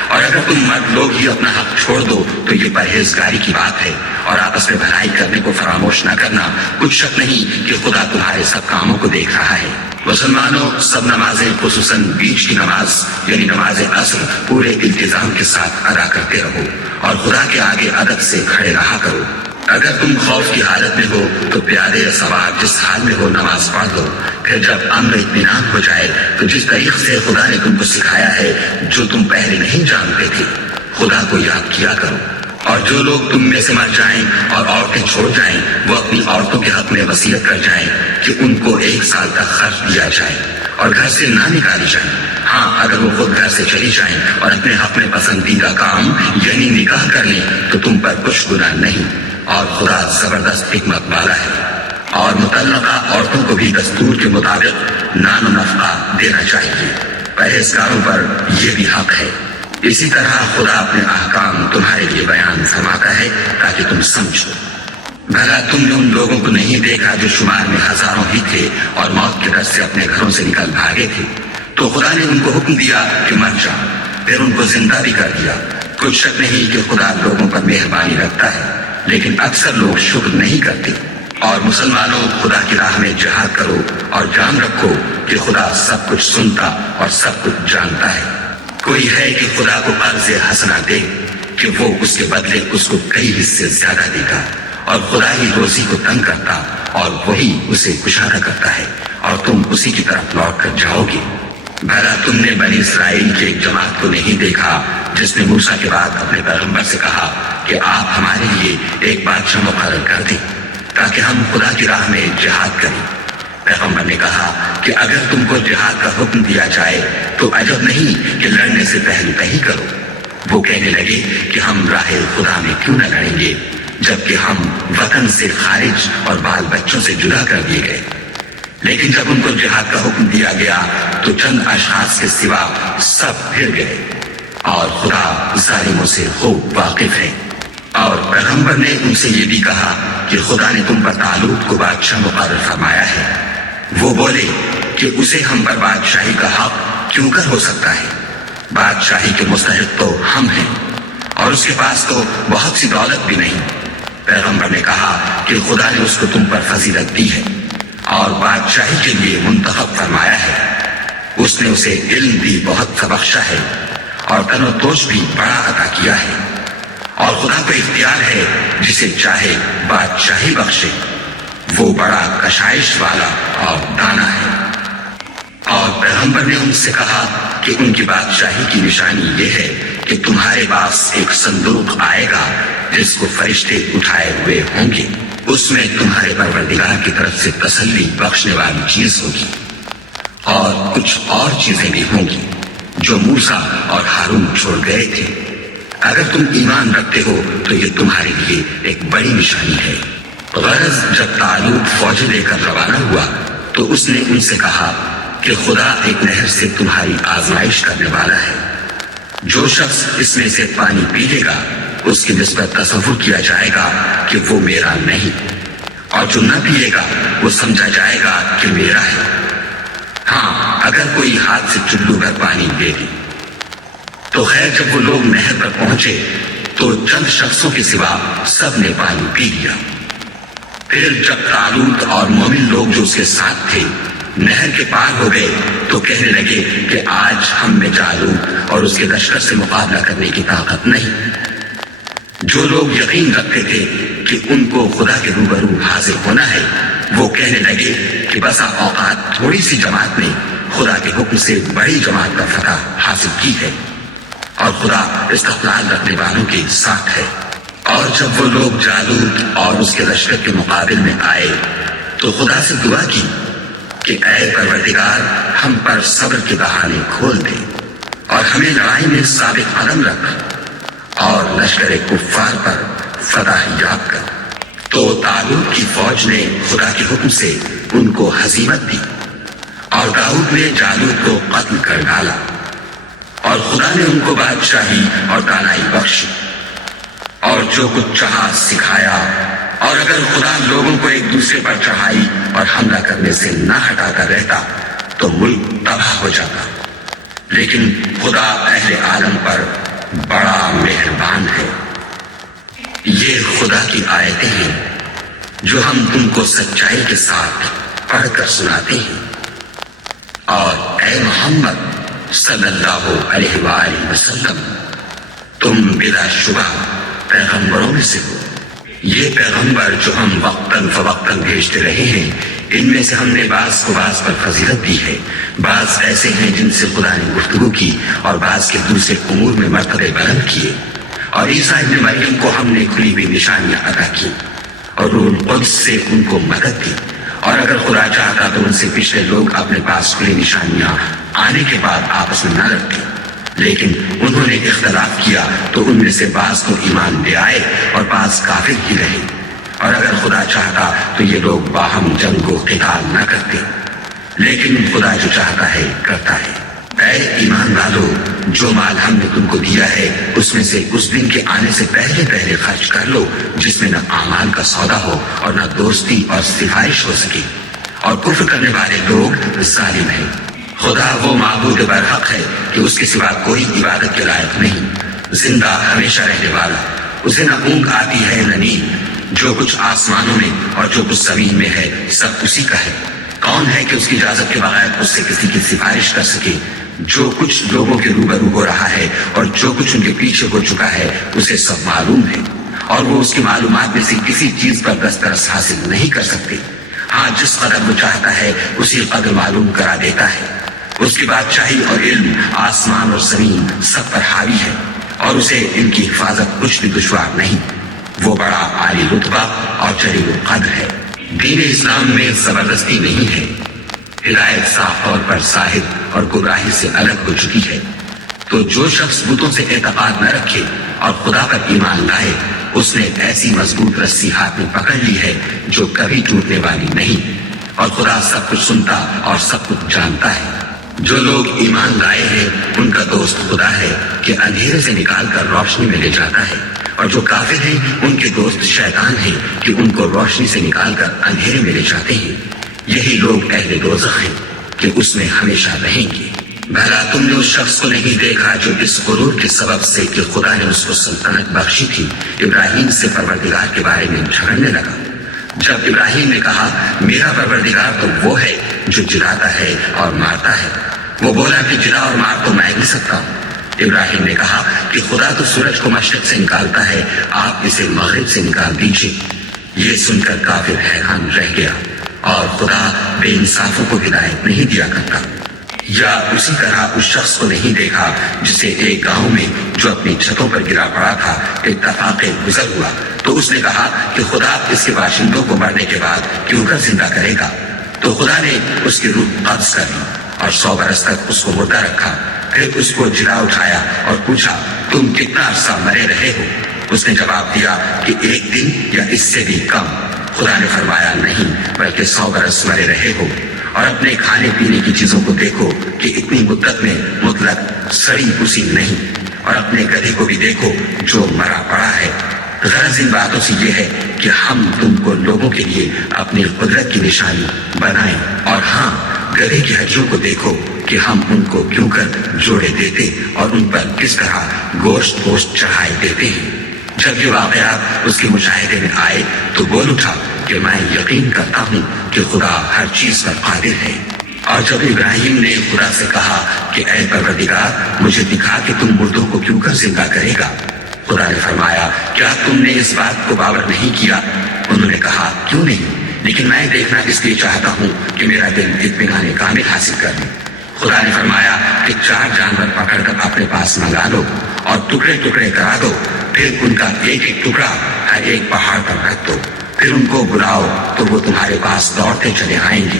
اور اگر تم مرد لوگ ہی اپنا حق چھوڑ دو تو یہ پرہیزگاری کی بات ہے، اور آپس میں بھلائی کرنے کو فراموش نہ کرنا، کچھ شک نہیں کہ خدا تمہارے سب کاموں کو دیکھ رہا ہے۔ مسلمانوں، سب نمازیں خصوصاً بیچ کی نماز یعنی نماز عصر پورے التزام کے ساتھ ادا کرتے رہو اور خدا کے آگے ادب سے کھڑے رہا کرو۔ اگر تم خوف کی حالت میں ہو تو پیادے یا سوار جس حال میں ہو نماز پڑھ دو، پھر جب امن اطمینان ہو جائے تو جس طریق سے خدا نے تم کو سکھایا ہے جو تم پہلے نہیں جانتے تھے خدا کو یاد کیا کرو۔ اور جو لوگ تم میں سے مر جائیں اور عورتیں چھوڑ جائیں وہ اپنی عورتوں کے حق میں وصیت کر جائیں کہ ان کو 1 سال تک خرچ دیا جائے اور گھر سے نہ نکالی جائیں۔ ہاں اگر وہ خود گھر سے چلی جائیں اور اپنے حق میں پسندیدہ کام یعنی نکاح کر لیں تو تم پر کچھ گناہ نہیں، اور خدا زبردست حکمت والا ہے۔ اور مطلقہ عورتوں کو بھی دستور کے مطابق نان و نفقہ دینا چاہیے، پرہیزگاروں پر یہ بھی حق ہے۔ اسی طرح خدا اپنے احکام تمہارے لیے بیان فرماتا ہے تاکہ تم سمجھو۔ بھلا تم نے ان لوگوں کو نہیں دیکھا جو شمار میں ہزاروں ہی تھے اور موت کے ڈر سے اپنے گھروں سے نکل بھاگے تھے، تو خدا نے ان کو حکم دیا کہ مر جاؤ، پھر ان کو زندہ بھی کر دیا۔ کچھ شک نہیں کہ خدا لوگوں پر مہربانی رکھتا ہے، لیکن اکثر لوگ شکر نہیں کرتے۔ اور مسلمانوں، خدا کی راہ میں جہاد کرو اور جان رکھو کہ خدا سب کچھ سنتا اور سب کچھ جانتا ہے۔ کوئی ہے کہ خدا کو قرض حسنہ دے کہ وہ اس کے بدلے اس کو کئی حصے زیادہ دے گا، اور خدا ہی روزی کو تنگ کرتا اور وہی اسے کشادہ کرتا ہے، اور تم اسی کی طرف لوٹ کر جاؤ گے۔ بھلا تم نے بنی اسرائیل کی ایک جماعت کو نہیں دیکھا جس نے موسیٰ کے بعد اپنے پیغمبر سے کہا کہ آپ ہمارے لیے ایک بادشاہ مقرر کر دیں تاکہ ہم خدا کی راہ میں جہاد کریں۔ پیغمبر نے کہا کہ اگر تم کو جہاد کا حکم دیا جائے تو عجب نہیں کہ لڑنے سے پہلے ہی کرو۔ وہ کہنے لگے کہ ہم راہ خدا میں کیوں نہ لڑیں گے جبکہ ہم وطن سے خارج اور بال بچوں سے جدا کر دیے گئے۔ لیکن جب ان کو جہاد کا حکم دیا گیا تو چند اشخاص کے سوا سب پھر گئے، اور خدا ظالموں سے خوب واقف ہے۔ اور پیغمبر نے ان سے یہ بھی کہا کہ خدا نے تم پر طالوت کو بادشاہ مقرر فرمایا ہے۔ وہ بولے کہ اسے ہم پر بادشاہی کا حق کیوں کر ہو سکتا ہے؟ بادشاہی کے مستحق تو ہم ہیں، اور اس کے پاس تو بہت سی دولت بھی نہیں۔ پیغمبر نے کہا کہ خدا نے اس کو تم پر فضیلت دی ہے اور بادشاہی کے لیے منتخب فرمایا ہے۔ اس نے اسے علم بھی بہت بخشا ہے اور تن و توش بھی بڑا عطا کیا ہے، اور خدا کو اختیار ہے جسے چاہے بادشاہی بخشے۔ وہ بڑا کشائش والا اور دانا ہے۔ اور پیغمبر نے ان سے کہا کہ ان کی بادشاہی کی نشانی یہ ہے کہ تمہارے پاس ایک صندوق آئے گا جس کو فرشتے اٹھائے ہوئے ہوں گے۔ اس میں تمہارے پروردگار کی طرف سے تسلی بخشنے والی چیز ہوگی، اور کچھ اور چیزیں بھی ہوں گی جو موسیٰ اور ہارون چھوڑ گئے تھے۔ اگر تم ایمان رکھتے ہو تو یہ تمہارے لیے ایک بڑی نشانی ہے۔ غرض جب طالوت فوجیں لے کر روانہ ہوا تو اس نے ان سے کہا کہ خدا ایک نہر سے تمہاری آزمائش کرنے والا ہے۔ جو شخص اس میں سے پانی پی لے گا اس کی نسبت تصور کیا جائے گا کہ وہ میرا نہیں، اور جو نہ پیے گا وہ سمجھا جائے گا کہ میرا ہے۔ ہاں، اگر کوئی ہاتھ سے چلو بھر پانی دے دی تو خیر جب وہ لوگ نہر پر پہنچے تو چند شخصوں کے سوا سب نے پانی پی لیا۔ پھر جب طالوت اور مومن لوگ جو اس کے ساتھ تھے نہر کے پار ہو گئے تو کہنے لگے کہ آج ہم میں جالوت اور اس کے لشکر سے مقابلہ کرنے کی طاقت نہیں۔ جو لوگ یقین رکھتے تھے کہ ان کو خدا کے روبرو حاضر ہونا ہے وہ کہنے لگے کہ بسا اوقات تھوڑی سی جماعت نے خدا کے حکم سے بڑی جماعت کا فتح حاصل کی ہے، اور خدا استقلال رکھنے والوں کے ساتھ ہے۔ اور جب وہ لوگ جالوت اور اس کے لشکر کے مقابل میں آئے تو خدا سے دعا کی کہ اے پروردگار ہم پر صبر کے بہانے کھول دے اور ہمیں لڑائی میں ثابت قدم رکھ اور لشکر کفار پر فتح یاب کر۔ تو طالوت کی فوج نے خدا کے حکم سے ان کو ہزیمت دی، اور داؤد نے جالوت کو قتل کر ڈالا، اور خدا نے ان کو بادشاہی اور دانائی بخشی اور جو کچھ چاہا سکھایا۔ اور اگر خدا لوگوں کو ایک دوسرے پر چڑھائی اور حملہ کرنے سے نہ ہٹا کر رہتا تو ملک تباہ ہو جاتا، لیکن خدا اہل عالم پر بڑا مہربان ہے۔ یہ خدا کی آیتیں ہیں جو ہم تم کو سچائی کے ساتھ پڑھ کر سناتے ہیں، اور اے محمد صلی اللہ علیہ وآلہ وسلم تم بلا شبہ پیغمبروں میں سے ہو۔ یہ پیغمبر جو ہم وقتاً فوقتاً بھیجتے رہے ہیں ان میں سے ہم نے بعض کو بعض پر فضیلت دی ہے۔ بعض ایسے ہیں جن سے خدا نے گفتگو کی اور بعض کے دوسرے امور میں مرتبے بلند کیے، اور عیسیٰ ابن مریم کو ہم نے کھلی ہوئی نشانیاں عطا کی اور روح القدس سے ان کو مدد دی، اور اگر خدا چاہتا تو ان سے پچھلے لوگ اپنے پاس کھلی نشانیاں آنے کے بعد آپس میں نہ لڑتے، لیکن انہوں نے اختلاف کیا تو ان میں سے بعض کو ایمان لے آئے اور بعض کافر ہی رہے، اور اگر خدا چاہتا تو یہ لوگ باہم جنگ و قتال نہ کرتے، لیکن خدا جو چاہتا ہے کرتا ہے۔ اے ایمان والو، جو مال ہم نے تم کو دیا ہے اس میں سے اس دن کے آنے سے پہلے پہلے خرچ کر لو جس میں نہ اعمال کا سودا ہو اور نہ دوستی اور سفارش ہو سکے، اور کفر کرنے والے لوگ ظالم ہیں۔ خدا وہ معبود برحق ہے کہ اس کے سوا کوئی عبادت کے لائق نہیں، زندہ ہمیشہ رہنے والا، اسے نہ اونگ آتی ہے نہ نیند، جو کچھ آسمانوں میں اور جو کچھ زمین میں ہے سب اسی کا ہے۔ کون ہے کہ اس کی اجازت کے بغیر اس سے کسی کی سفارش کر سکے؟ جو کچھ لوگوں کے روبرو ہو رہا ہے اور جو کچھ ان کے پیچھے ہو چکا ہے اسے سب معلوم ہے، اور وہ اس کی معلومات میں سے کسی چیز پر دسترس حاصل نہیں کر سکتے۔ ہاں، جس قدر وہ چاہتا ہے اسی قدر معلوم کرا دیتا ہے۔ اس کی بادشاہی اور علم آسمان اور زمین سب پر حاوی ہے، اور اسے ان کی حفاظت کچھ بھی دشوار نہیں۔ وہ بڑا عالی رتبہ اور جلیل القدر ہے۔ دین اسلام میں زبردستی نہیں ہے، ہدایت صاف طور پر ظاہر اور گمراہی سے الگ ہو چکی ہے۔ تو جو شخص بتوں سے اعتقاد نہ رکھے اور خدا پر ایمان لائے، اس نے ایسی مضبوط رسی ہاتھ میں پکڑ لی ہے جو کبھی ٹوٹنے والی نہیں، اور خدا سب کچھ سنتا اور سب کچھ جانتا ہے۔ جو لوگ ایمان لائے ہیں ان کا دوست خدا ہے کہ اندھیرے سے نکال کر روشنی میں لے جاتا ہے، اور جو کافر ہیں ان کے دوست شیطان ہیں کہ ان کو روشنی سے نکال کر اندھیرے میں لے جاتے ہیں۔ یہی لوگ اہل دوزخ ہیں کہ اس میں ہمیشہ رہیں گے۔ بھلا تم نے اس شخص کو نہیں دیکھا جو اس غرور کے سبب سے کہ خدا نے اس کو سلطنت بخشی تھی، ابراہیم سے پروردگار کے بارے میں جھگڑنے لگا؟ جب ابراہیم نے کہا میرا پروردگار تو وہ ہے جو جلاتا ہے اور مارتا ہے، وہ بولا کہ جلا اور مار تو میں بھی سکتا ہوں۔ ابراہیم نے کہا کہ خدا تو سورج کو مشرق سے نکالتا ہے، آپ اسے مغرب سے نکال دیجیے۔ یہ سن کر کافر حیران رہ گیا، اور خدا بے انصافوں کو ہدایت نہیں دیا کرتا۔ یا اسی طرح اس شخص کو نہیں دیکھا جسے ایک گاؤں میں جو اپنی چھتوں پر گرا پڑا تھا اتفاق گزر ہوا، تو اس نے کہا کہ خدا اس کے باشندوں کو مرنے کے بعد کیوں کر زندہ کرے گا؟ تو خدا نے اس کی روح قبض کر لی اور 100 برس تک اس کو مردہ رکھا۔ پھر اس کو جلا اٹھایا اور پوچھا تم کتنا عرصہ مرے رہے ہو؟ اس نے جواب دیا کہ 1 دن یا اس سے بھی کم۔ خدا نے فرمایا نہیں، بلکہ 100 برس مرے رہے ہو، اور اپنے کھانے پینے کی چیزوں کو دیکھو کہ اتنی مدت میں مطلق سڑی پسی نہیں، اور اپنے گدھے کو بھی دیکھو جو مرا پڑا ہے۔ غرض ان باتوں سے یہ ہے کہ ہم تم کو لوگوں کے لیے اپنی قدرت کی نشانی بنائیں، اور ہاں گدھے کی ہڈیوں کو دیکھو کہ ہم ان کو کیوں کر جوڑے دیتے اور ان پر کس طرح گوشت چڑھائے دیتے ہیں۔ جب یہ واقعات اس کے مشاہدے میں آئے تو بول اٹھا کہ میں یقین کرتا ہوں کہ خدا ہر چیز پر قادر ہے۔ اور جب ابراہیم نے خدا سے کہا کہ اے پروردگار مجھے دکھا کہ تم مردوں کو کیوں کر زندہ کرے گا، خدا نے فرمایا کیا تم نے اس بات کو باور نہیں کیا؟ انہوں نے کہا کیوں نہیں، لیکن میں دیکھنا اس لیے چاہتا ہوں کہ میرا دل اطمینان کامل حاصل کر لے۔ خدا نے فرمایا کہ 4 جانور پکڑ کر اپنے پاس منگا لو اور ٹکڑے ٹکڑے کرا دو، پھر ان کا ایک ایک ٹکڑا ہر ایک پہاڑ پر رکھ دو، پھر ان کو بلاؤ تو وہ تمہارے پاس دوڑتے چلے آئیں گے،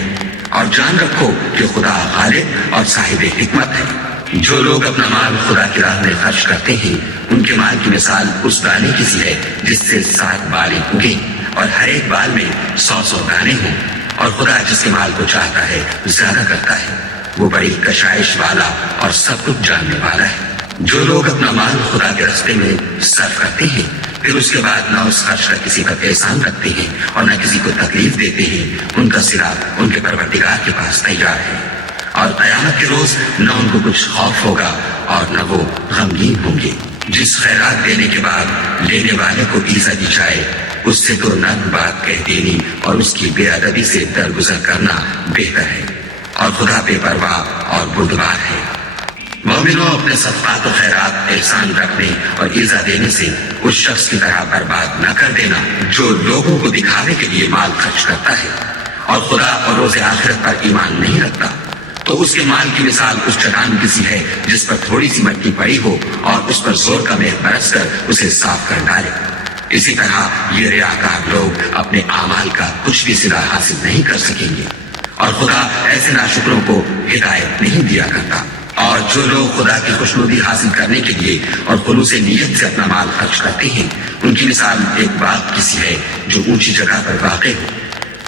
اور جان رکھو کہ خدا غالب اور صاحب حکمت ہے۔ جو لوگ اپنا مال خدا کی راہ میں خرچ کرتے ہیں ان کے مال کی مثال اس دانے کی سی ہے جس سے 7 بالیں اگیں اور ہر ایک بال میں 100 دانے ہوں، اور خدا جس کے مال کو چاہتا ہے زیادہ کرتا ہے، وہ بڑی کشائش والا اور سب کچھ جاننے والا ہے۔ جو لوگ اپنا مال خدا کے راستے میں صرف کرتے ہیں پھر اس کے بعد نہ اس خرچ کا کسی پر احسان رکھتے ہیں اور نہ کسی کو تکلیف دیتے ہیں، ان کا صلہ ان کے پروردگار کے پاس تیار ہے، اور قیامت کے روز نہ ان کو کچھ خوف ہوگا اور نہ وہ غمگین ہوں گے۔ جس خیرات دینے کے بعد لینے والے کو ایزا دی جائے اس سے تو نرم بات کہہ دینی اور اس کی بے ادبی سے درگزر کرنا بہتر ہے، اور خدا بے پرواہ اور بردبار ہے۔ مومنوں اپنے صدقات و خیرات احسان رکھنے اور ایزا دینے سے اس شخص کی طرح برباد نہ کر دینا جو لوگوں کو دکھانے کے لیے مال خرچ کرتا ہے اور خدا اور روز آخرت پر ایمان نہیں رکھتا، تو اس کے مال کی مثال اس چٹان کی سی ہے جس پر تھوڑی سی مٹی پڑی ہو اور اس پر زور کا مہ برس کر اسے صاف کر ڈالے۔ اسی طرح یہ ریاکار لوگ اپنے اعمال کا کچھ بھی صلہ حاصل نہیں کر سکیں گے، اور خدا ایسے ناشکروں کو ہدایت نہیں دیا کرتا۔ اور جو لوگ خدا کی خوشنودی حاصل کرنے کے لیے اور خلوص نیت سے اپنا مال خرچ کرتے ہیں ان کی مثال ایک باغ کی سی ہے جو اونچی جگہ پر واقع ہو،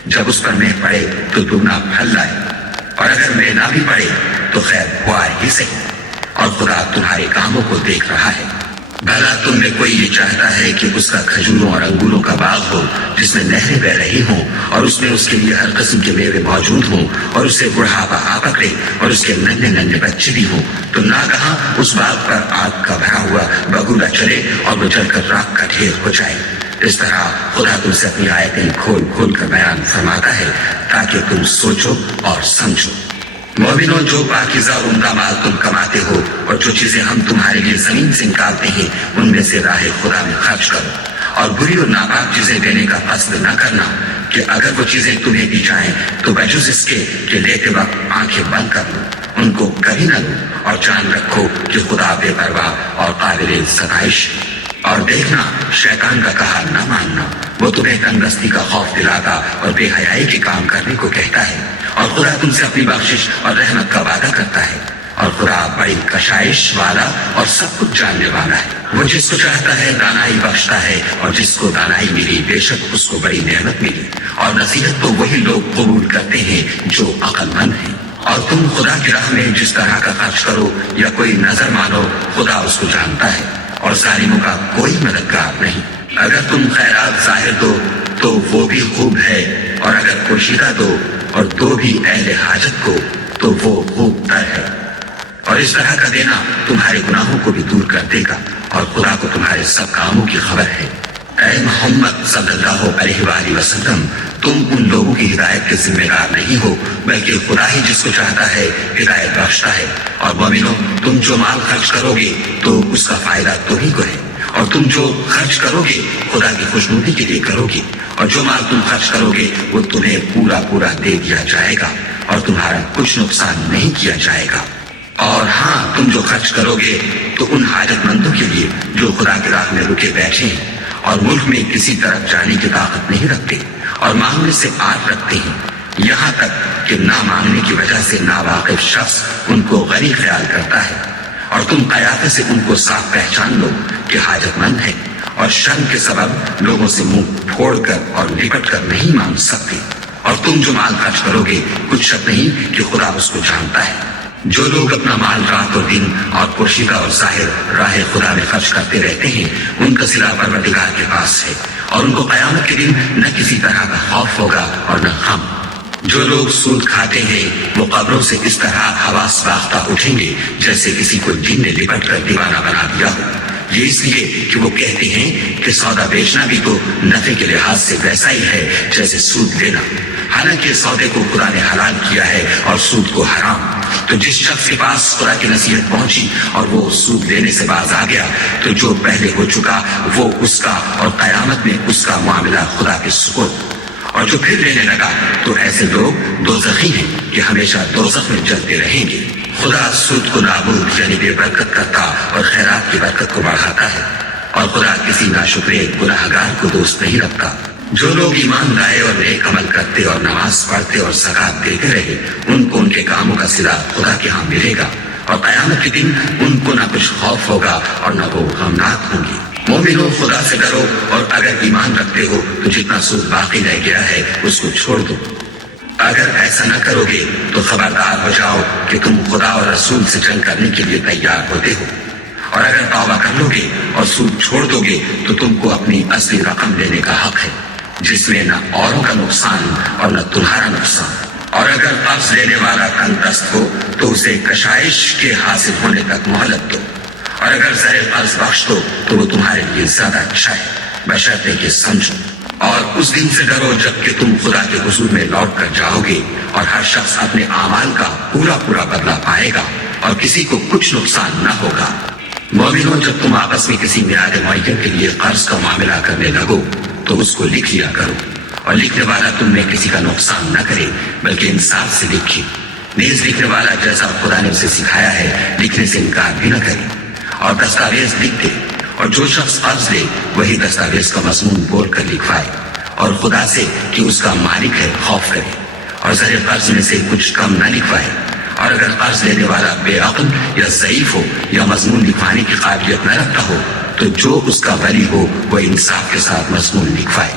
جب اس پر مہ پڑے تو دگنا پھل لائے، اور اگر مہ نہ بھی پڑے تو خیر ہوا ہی صحیح، اور خدا تمہارے کاموں کو دیکھ رہا ہے۔ بھلا تم میں کوئی یہ چاہتا ہے کہ اس کا کھجوروں اور انگوروں کا باغ ہو جس میں نہریں بہ رہی ہوں اور اس میں اس کے لیے ہر قسم کے میوے موجود ہوں اور اسے بڑھاپا آ پکڑے اور اس کے ننھے ننھے بچے بھی ہوں، تو ناگہاں اس باغ پر آگ کا بھرا ہوا بگولا چلے اور وہ جل کر راکھ کا ڈھیر ہو جائے۔ اس طرح خدا تم سے اپنی آیتیں کھول کھول کر بیان فرماتا ہے تاکہ تم سوچو اور سمجھو۔ مومنوں جو پاکیزہ اور عمدہ مال تم کماتے ہو اور جو چیزیں ہم تمہارے لیے زمین سے نکالتے ہیں ان میں سے راہ خدا میں خرچ کرو، اور بری اور ناپاک چیزیں دینے کا قصد نہ کرنا کہ اگر وہ چیزیں تمہیں دی جائیں تو بجز اس کے کہ لیتے وقت آنکھیں بند کر لو، ان کو کبھی نہ لو، اور جان رکھو کہ خدا بے پرواہ اور قابل ستائش۔ اور دیکھنا شیطان کا کہا نہ ماننا، وہ تمہیں تنگ دستی کا خوف دلاتا اور بے حیائی کے کام کرنے کو کہتا ہے، اور خدا تم سے اپنی بخشش اور رحمت کا وعدہ کرتا ہے، اور خدا بڑی کشائش والا اور سب کچھ جاننے والا ہے۔ وہ جس کو چاہتا ہے دانائی بخشتا ہے، اور جس کو دانائی ملی بے شک اس کو بڑی نعمت ملی، اور نصیحت تو وہی لوگ قبول کرتے ہیں جو عقل مند ہیں۔ اور تم خدا کی راہ میں جس طرح کا خرچ کرو یا کوئی نظر مانو، خدا اس کو جانتا ہے، اور ظالموں کا کوئی مددگار نہیں۔ اگر تم خیرات ظاہر دو تو وہ بھی خوب ہے، اور اگر پوشیدہ دو اور دو بھی اہل حاجت کو تو وہ خوب تر ہے، اور اس طرح کا دینا تمہارے گناہوں کو بھی دور کر دے گا، اور خدا کو تمہارے سب کاموں کی خبر ہے۔ اے محمد صلی اللہ علیہ وآلہ وسلم، تم ان لوگوں کی ہدایت کے ذمہ دار نہیں ہو، بلکہ خدا ہی جس کو چاہتا ہے ہدایت بخشتا ہے۔ اور مومنو، تم جو مال خرچ کرو گے تو اس کا فائدہ تمہیں کو ہے، اور تم جو خرچ کرو گے خدا کی خوشنودی کے لیے کرو گے، اور جو مال تم خرچ کرو گے وہ تمہیں پورا پورا دے دیا جائے گا، اور تمہارا کچھ نقصان نہیں کیا جائے گا۔ اور ہاں، تم جو خرچ کرو گے تو ان حاجت مندوں کے لیے جو خدا کی راہ میں رکے بیٹھے ہیں اور ملک میں کسی طرف جانے کی طاقت نہیں رکھتے اور مانگنے سے آر رکھتے ہیں، یہاں تک کہ نہ مانگنے کی وجہ سے ناواقف شخص ان کو غنی خیال کرتا ہے، اور تم قیافے سے ان کو صاف پہچان لو کہ حاجت مند ہے، اور شرم کے سبب لوگوں سے منہ پھوڑ کر اور لپٹ کر نہیں مانگ سکتے۔ اور تم جو مال خرچ کرو گے کچھ شک نہیں کہ خدا اس کو جانتا ہے۔ جو لوگ اپنا مال رات اور دن اور پوشیدہ اور ظاہر راہ خدا میں خرچ کرتے رہتے ہیں، ان کا صلہ پروردگار کے پاس ہے، اور ان کو قیامت کے دن نہ کسی طرح کا خوف ہوگا اور نہ غم۔ جو لوگ سود کھاتے ہیں وہ قبروں سے اس طرح حواس باختہ اٹھیں گے جیسے کسی کو جن نے لپٹ کر دیوانہ بنا دیا ہو، یہ اس لیے کہ وہ کہتے ہیں کہ سودا بیچنا بھی تو نفع کے لحاظ سے ویسا ہی ہے جیسے سود لینا، حالانکہ سودے کو خدا نے حلال کیا ہے اور سود کو حرام۔ تو جس شخص کے پاس خدا کی نصیحت پہنچی اور وہ سود لینے سے باز آ گیا تو جو پہلے ہو چکا وہ اس کا، اور قیامت میں اس کا معاملہ خدا کے سپرد۔ اور جو پھر لینے لگا تو ایسے لوگ دوزخی ہیں کہ ہمیشہ دوزخ میں جلتے رہیں گے۔ خدا سود کو نابود یعنی بے برکت کرتا اور خیرات کی برکت کو بڑھاتا ہے، اور خدا کسی ناشکرے گناہگار کو دوست نہیں رکھتا۔ جو لوگ ایمان لائے اور نیک عمل کرتے اور نماز پڑھتے اور زکات دیتے رہے، ان کو ان کے کاموں کا صلہ خدا کے ہاں ملے گا، اور قیامت کے دن ان کو نہ کچھ خوف ہوگا اور نہ وہ غمناک ہوں گے۔ مومنو، خدا سے ڈرو، اور اگر ایمان رکھتے ہو تو جتنا سود باقی رہ گیا ہے اس کو چھوڑ دو۔ اگر ایسا نہ کرو گے تو خبردار ہو جاؤ کہ تم خدا اور رسول سے جنگ کرنے کے لیے تیار ہوتے ہو، اور اگر توبہ کر لو گے اور سود چھوڑ دو گے تو تم کو اپنی اصلی رقم لینے کا حق ہے، جس میں نہ اوروں کا نقصان اور نہ تمہارا نقصان۔ اور اگر قرض لینے والا تنگ دست ہو تو اسے کشائش کے حاصل ہونے تک مہلت دو، اور اگر زر قرض بخش دو تو وہ تمہارے لیے زیادہ اچھا ہے، بشرطے کہ سمجھو۔ اور اس دن سے ڈرو جب کہ تم خدا کے حضور میں لوٹ کر جاؤ گے، اور ہر شخص اپنے اعمال کا پورا پورا بدلہ پائے گا، اور کسی کو کچھ نقصان نہ ہوگا۔ مومنوں، جب تم آپس میں کسی میعاد معین کے لیے قرض کا معاملہ کرنے لگو تو اس کو لکھ لیا کرو، اور لکھنے والا تم میں کسی کا نقصان نہ کرے بلکہ انصاف سے لکھے۔ نیز لکھنے والا جیسا خدا نے اسے سکھایا ہے لکھنے سے انکار بھی نہ کرے، اور دستاویز لکھ دے، اور جو شخص قرض لے وہی دستاویز کا مضمون بول کر لکھوائے، اور خدا سے کہ اس کا مالک ہے خوف کرے، اور زر قرض میں سے کچھ کم نہ لکھوائے۔ اور اگر قرض لینے والا بے عقل یا ضعیف ہو یا مضمون لکھوانے کی قابلیت نہ رکھتا ہو تو جو اس کا ولی ہو وہ انصاف کے ساتھ مضمون لکھوائے،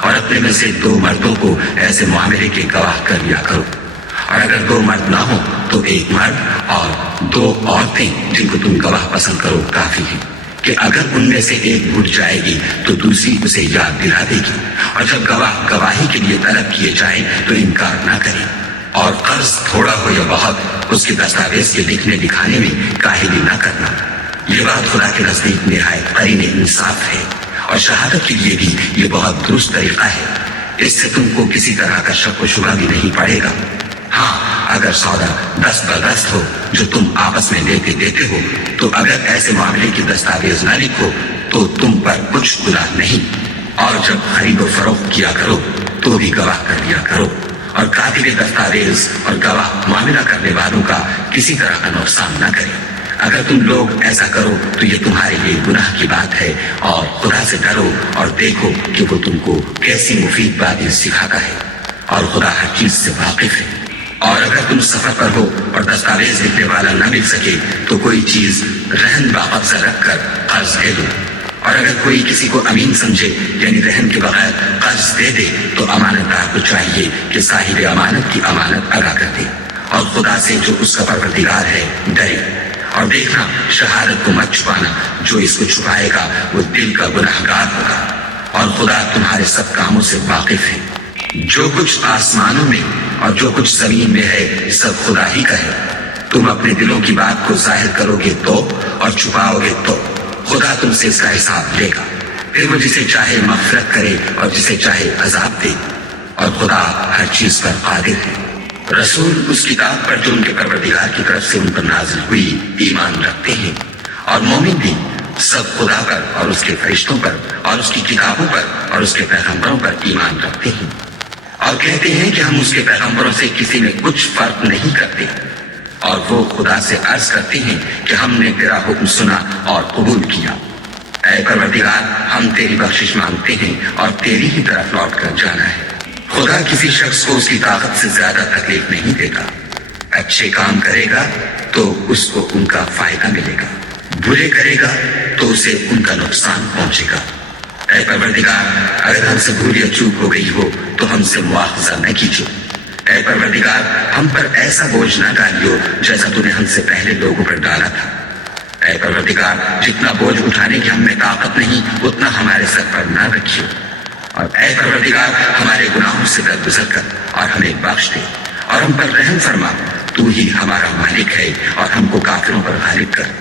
اور اپنے میں سے 2 مردوں کو ایسے معاملے کے گواہ کر لیا کرو، اور اگر 2 مرد نہ ہو تو 1 مرد اور 2 عورتیں جن کو تم گواہ پسند کرو کافی ہیں، کہ اگر ان میں سے ایک بھول جائے گی تو دوسری اسے یاد دلا دے گی، اور جب گواہ گواہی کے لیے طلب کیے جائیں تو انکار نہ کریں۔ اور قرض تھوڑا ہو یا بہت اس کے دستاویز کے لکھنے دکھانے میں کاہلی نہ کرنا، یہ بات خدا کے نزدیک نہایت قرین انصاف ہے، اور شہادت کے لیے بھی یہ بہت درست طریقہ ہے، اس سے تم کو کسی طرح کا شک و شبہ بھی نہیں پڑے گا۔ ہاں، اگر سودا دست بدست ہو جو تم آپس میں لیتے دیتے ہو تو اگر ایسے معاملے کی دستاویز نہ لکھو تو تم پر کچھ گناہ نہیں، اور جب خرید و فروخت کیا کرو تو بھی گواہ کر لیا کرو، اور کاتب دستاویز اور گواہ معاملہ کرنے والوں کا کسی طرح کا نقصان نہ کرے۔ اگر تم لوگ ایسا کرو تو یہ تمہارے لیے گناہ کی بات ہے، اور خدا سے ڈرو اور دیکھو کہ وہ تم کو کیسی مفید باتیں سکھاتا ہے، اور خدا ہر چیز سے واقف ہے۔ اور اگر تم سفر پر ہو اور دستاویز لکھنے والا نہ مل سکے تو کوئی چیز رہن باقبضہ رکھ کر قرض دے دو، اور اگر کوئی کسی کو امین سمجھے یعنی رہن کے بغیر قرض دے دے تو امانت دار کو چاہیے کہ صاحب امانت کی امانت ادا کر دے، اور خدا سے جو اس کا پروردگار ہے ڈرے، اور دیکھنا شہادت کو مت چھپانا، جو اس کو چھپائے گا وہ دل کا گنہگار ہوگا، اور خدا تمہارے سب کاموں سے واقف ہے۔ جو کچھ آسمانوں میں اور جو کچھ زمین میں ہے سب خدا ہی کا ہے۔ تم اپنے دلوں کی بات کو ظاہر کرو گے تو اور چھپاؤ گے تو خدا تم سے اس کا حساب لے گا، پھر وہ جسے چاہے مغفرت کرے اور جسے چاہے عذاب دے، اور خدا ہر چیز پر قادر ہے۔ رسول اس کتاب پر جو ان کے پروردگار کی طرف سے ان پر نازل ہوئی ایمان رکھتے ہیں، اور مومن بھی سب خدا پر اور اس کے فرشتوں پر اور اس کی کتابوں پر اور اس کے پیغمبروں پر ایمان رکھتے ہیں، اور کہتے ہیں کہ ہم اس کے پیغمبروں سے کسی میں کچھ فرق نہیں کرتے، اور وہ خدا سے عرض کرتے ہیں کہ ہم نے تیرا حکم سنا اور قبول کیا۔ اے پروردگار، ہم تیری بخشش مانگتے ہیں اور تیری ہی طرف لوٹ کر جانا ہے۔ خدا کسی شخص کو اس کی طاقت سے زیادہ تکلیف نہیں دیتا، اچھے کام کرے گا تو اس کو ان کا فائدہ ملے گا، برے کرے گا تو اسے ان کا نقصان پہنچے گا۔ اے پروردگار، اگر ہم سے بھول یا چوک ہو گئی ہو تو ہم سے مواخذہ نہ کیجیے۔ اے پروردگار، ہم پر ایسا بوجھ نہ ڈالیو جیسا تو نے ہم سے پہلے لوگوں پر ڈالا تھا۔ اے پروردگار، جتنا بوجھ اٹھانے کی ہم میں طاقت نہیں اتنا ہمارے سر پر نہ رکھیو، اور اے پروردگار ہمارے گناہوں سے درگزر کر اور ہمیں بخش دے اور ہم پر رحم فرما، تو ہی ہمارا مالک ہے اور ہم کو کافروں پر غالب کر۔